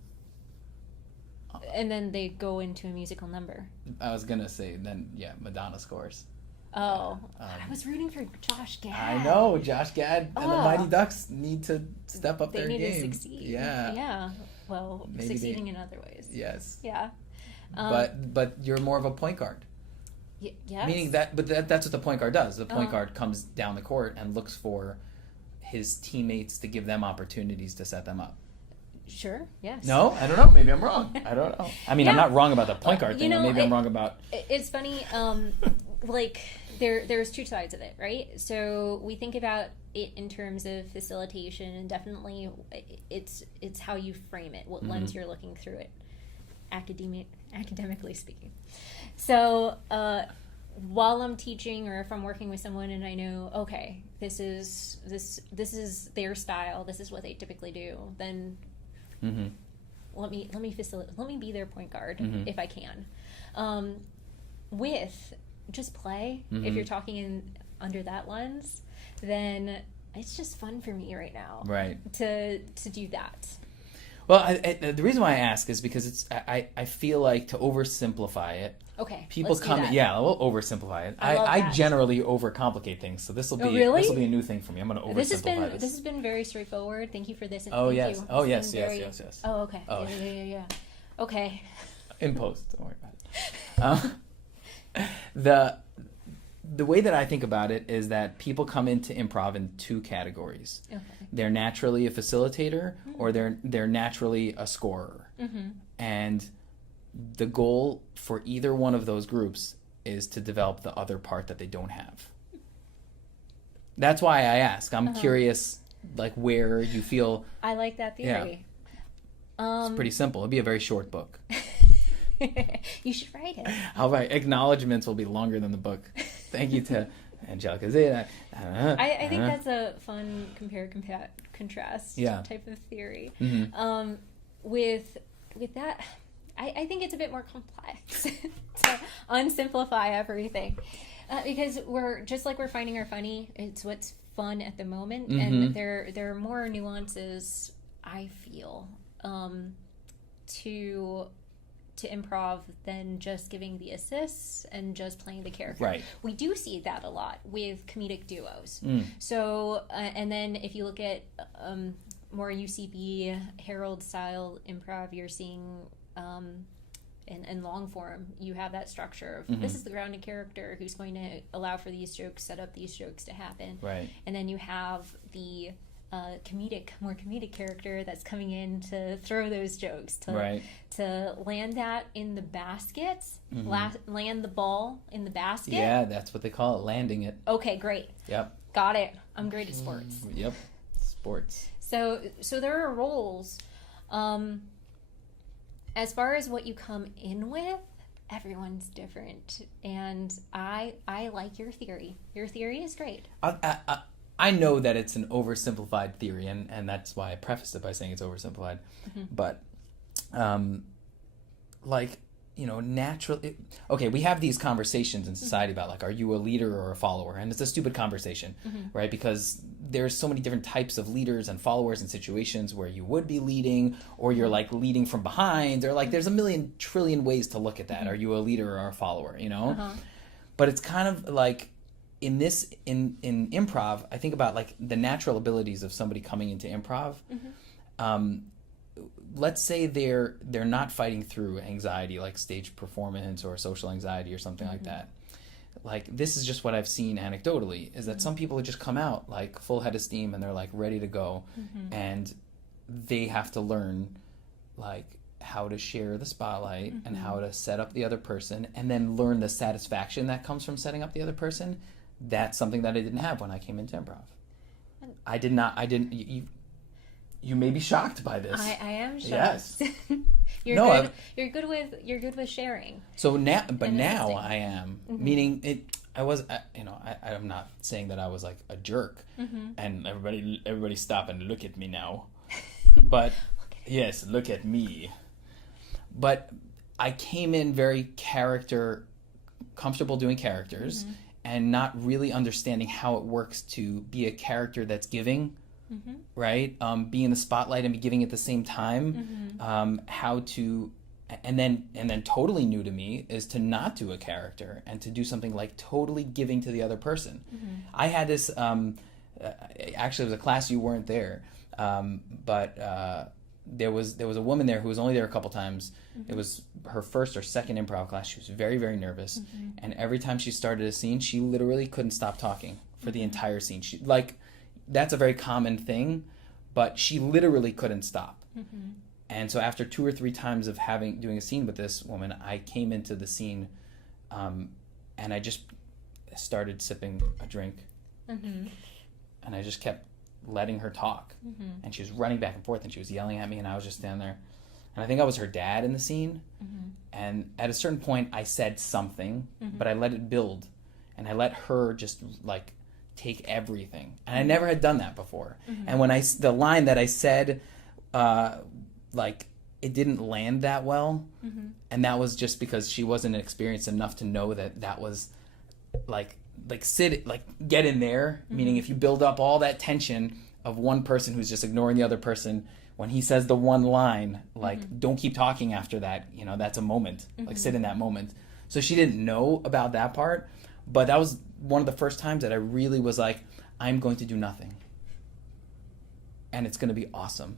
And then they go into a musical number. I was going to say, then, yeah, Madonna scores. Oh. I was rooting for Josh Gad. I know, Josh Gad and the Mighty Ducks need to step up their game. They need to succeed. Yeah. Yeah. Well, maybe succeeding in other ways. Yes. Yeah. But you're more of a point guard. Yes. Meaning that's what the point guard does. The point guard comes down the court and looks for his teammates to give them opportunities to set them up. Sure, yes. No? I don't know. Maybe I'm wrong. I don't know. I mean, I'm not wrong about the point guard thing. Maybe I'm wrong about... It's funny, like, there's two sides of it, right? So we think about it in terms of facilitation, and definitely it's how you frame it, what lens you're looking through it, academically speaking. So while I'm teaching, or if I'm working with someone and I know, okay, this is their style, this is what they typically do, then let me be their point guard if I can. With just play, if you're talking under that lens, then it's just fun for me right now, right, to do that. Well, the reason why I ask is because I feel like, to oversimplify it. Okay. People come. Yeah, we'll oversimplify it. I generally overcomplicate things, so this will be a new thing for me. I'm going to oversimplify this. This has been very straightforward. Thank you for this. Oh yes. You. Oh yes. Yes. Oh okay. Oh. Yeah. Okay. In post, don't worry about it. The way that I think about it is that people come into improv in two categories. Okay. They're naturally a facilitator, or they're naturally a scorer. And the goal for either one of those groups is to develop the other part that they don't have. That's why I ask. I'm curious, like, where you feel... I like that theory. Yeah. It's pretty simple. It'd be a very short book. You should write it. I'll write. Acknowledgements will be longer than the book. Thank you to Angelica Zadak. I think that's a fun compare-contrast type of theory. With that, I think it's a bit more complex to unsimplify everything. Because we're finding our funny. It's what's fun at the moment, and there are more nuances, I feel, to improv than just giving the assists and just playing the character. Right. We do see that a lot with comedic duos. So, and then if you look at more UCB Herald style improv, you're seeing in long form, you have that structure of this is the grounded character who's going to allow for these jokes, set up these jokes to happen. Right. And then you have the more comedic character that's coming in to throw those jokes, to land that in the basket, land the ball in the basket. Yeah, that's what they call it, landing it. Okay, great. Yep. Got it. I'm great at sports. Yep, sports. So there are roles. As far as what you come in with, everyone's different, and I like your theory. Your theory is great. I know that it's an oversimplified theory, and that's why I prefaced it by saying it's oversimplified. But, naturally... Okay, we have these conversations in society about, like, are you a leader or a follower? And it's a stupid conversation, right? Because there's so many different types of leaders and followers in situations where you would be leading, or you're, like, leading from behind, or, like, there's a million trillion ways to look at that. Are you a leader or a follower, you know? But it's kind of like... In improv, I think about, like, the natural abilities of somebody coming into improv. Let's say they're not fighting through anxiety, like stage performance or social anxiety or something like that. Like, this is just what I've seen anecdotally, is that some people just come out, like, full head of steam, and they're, like, ready to go. And they have to learn, like, how to share the spotlight and how to set up the other person, and then learn the satisfaction that comes from setting up the other person. That's something that I didn't have when I came into improv. I didn't. You may be shocked by this. I am shocked. Yes. You're good with sharing. So now, And now assisting. I am. Meaning it. I'm not saying that I was like a jerk, and everybody stop and look at me now. But yes, look at me. But I came in very comfortable doing characters, and not really understanding how it works to be a character that's giving, right? Be in the spotlight and be giving at the same time. How to, and then totally new to me is to not do a character and to do something like totally giving to the other person. I had this. Actually, it was a class you weren't there, but there was a woman there who was only there a couple times. It was her first or second improv class. She was very, very nervous, and every time she started a scene, she literally couldn't stop talking for the entire scene. She that's a very common thing, but she literally couldn't stop. And so after 2 or 3 times of doing a scene with this woman, I came into the scene, and I just started sipping a drink, and I just kept letting her talk, and she was running back and forth, and she was yelling at me, and I was just standing there, and I think I was her dad in the scene, and at a certain point I said something, but I let it build, and I let her just like take everything, and I never had done that before, and when the line that I said, like it didn't land that well, and that was just because she wasn't experienced enough to know that was like get in there, meaning if you build up all that tension of one person who's just ignoring the other person, when he says the one line, like don't keep talking after that, that's a moment, like sit in that moment. So she didn't know about that part, but that was one of the first times that I really was like, I'm going to do nothing, and it's going to be awesome,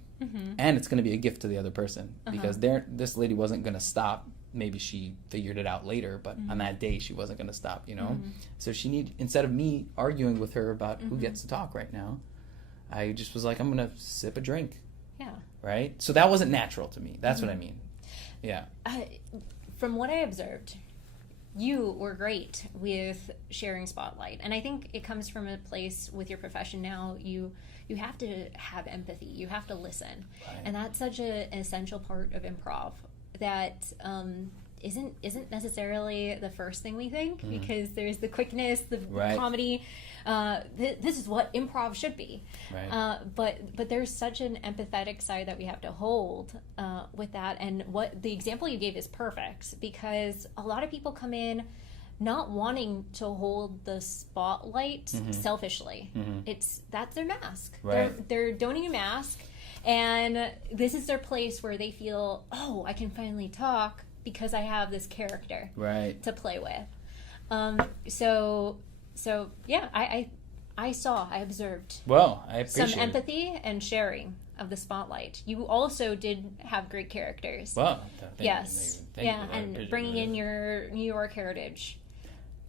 and it's going to be a gift to the other person, because this lady wasn't going to stop. Maybe she figured it out later, but on that day she wasn't going to stop, So instead of me arguing with her about who gets to talk right now, I just was like, I'm going to sip a drink. Yeah. Right? So that wasn't natural to me. That's what I mean. Yeah. From what I observed, you were great with sharing spotlight. And I think it comes from a place with your profession now. You have to have empathy. You have to listen. Right. And that's such an essential part of improv that isn't necessarily the first thing we think, because there's the quickness, the comedy. This is what improv should be. Right. But there's such an empathetic side that we have to hold with that. And what the example you gave is perfect, because a lot of people come in not wanting to hold the spotlight selfishly. That's their mask. Right. They're donning a mask. And this is their place where they feel, oh, I can finally talk because I have this character to play with. So yeah, I observed Well, I appreciate some empathy and sharing of the spotlight. You also did have great characters. Well, Yes. thank you. And bringing in your New York heritage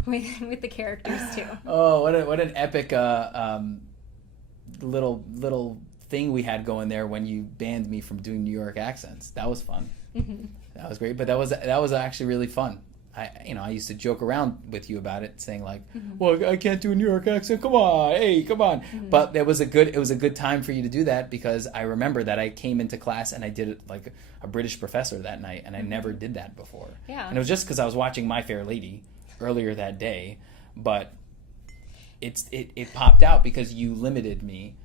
with the characters too. Oh, what an epic little thing we had going there when you banned me from doing New York accents. That was fun. That was great, but that was actually really fun. I used to joke around with you about it, saying like, well, I can't do a New York accent. Come on. But it was a good time for you to do that, because I remember that I came into class and I did it like a British professor that night, and I never did that before. Yeah. And it was just because I was watching My Fair Lady earlier that day, but it popped out because you limited me,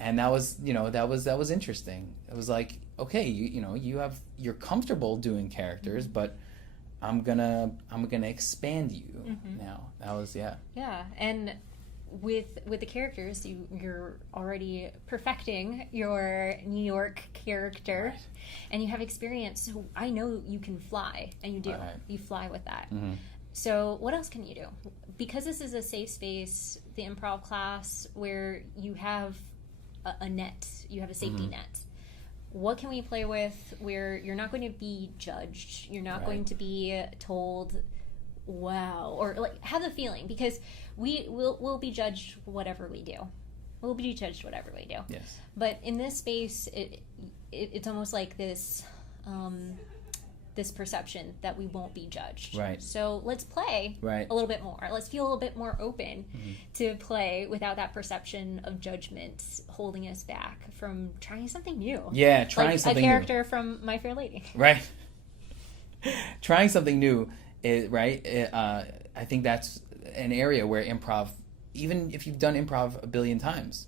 and that was interesting. It was like, okay, you're comfortable doing characters, but I'm gonna expand you now. That was yeah, and with the characters, you're already perfecting your New York character, and you have experience. So I know you can fly, and you do. Right. You fly with that. So what else can you do? Because this is a safe space, the improv class, where you have a net, you have a safety net. What can we play with where you're not going to be judged? You're not going to be told, wow, or like have the feeling, because we'll be judged whatever we do. We'll be judged whatever we do. Yes. But in this space, it's almost like this this perception that we won't be judged. Right. So let's play Right. a little bit more. Let's feel a little bit more open to play without that perception of judgment holding us back from trying something new. Yeah, trying like something a new. character from My Fair Lady. Right. Trying something new, right? I think that's an area where improv, even if you've done improv a billion times,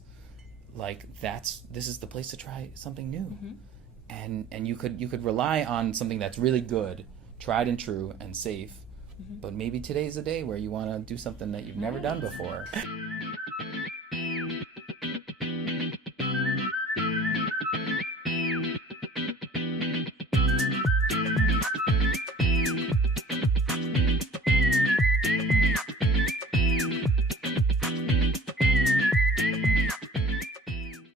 like this is the place to try something new. And you could rely on something that's really good, tried and true and safe. But maybe today's a day where you want to do something that you've never done before.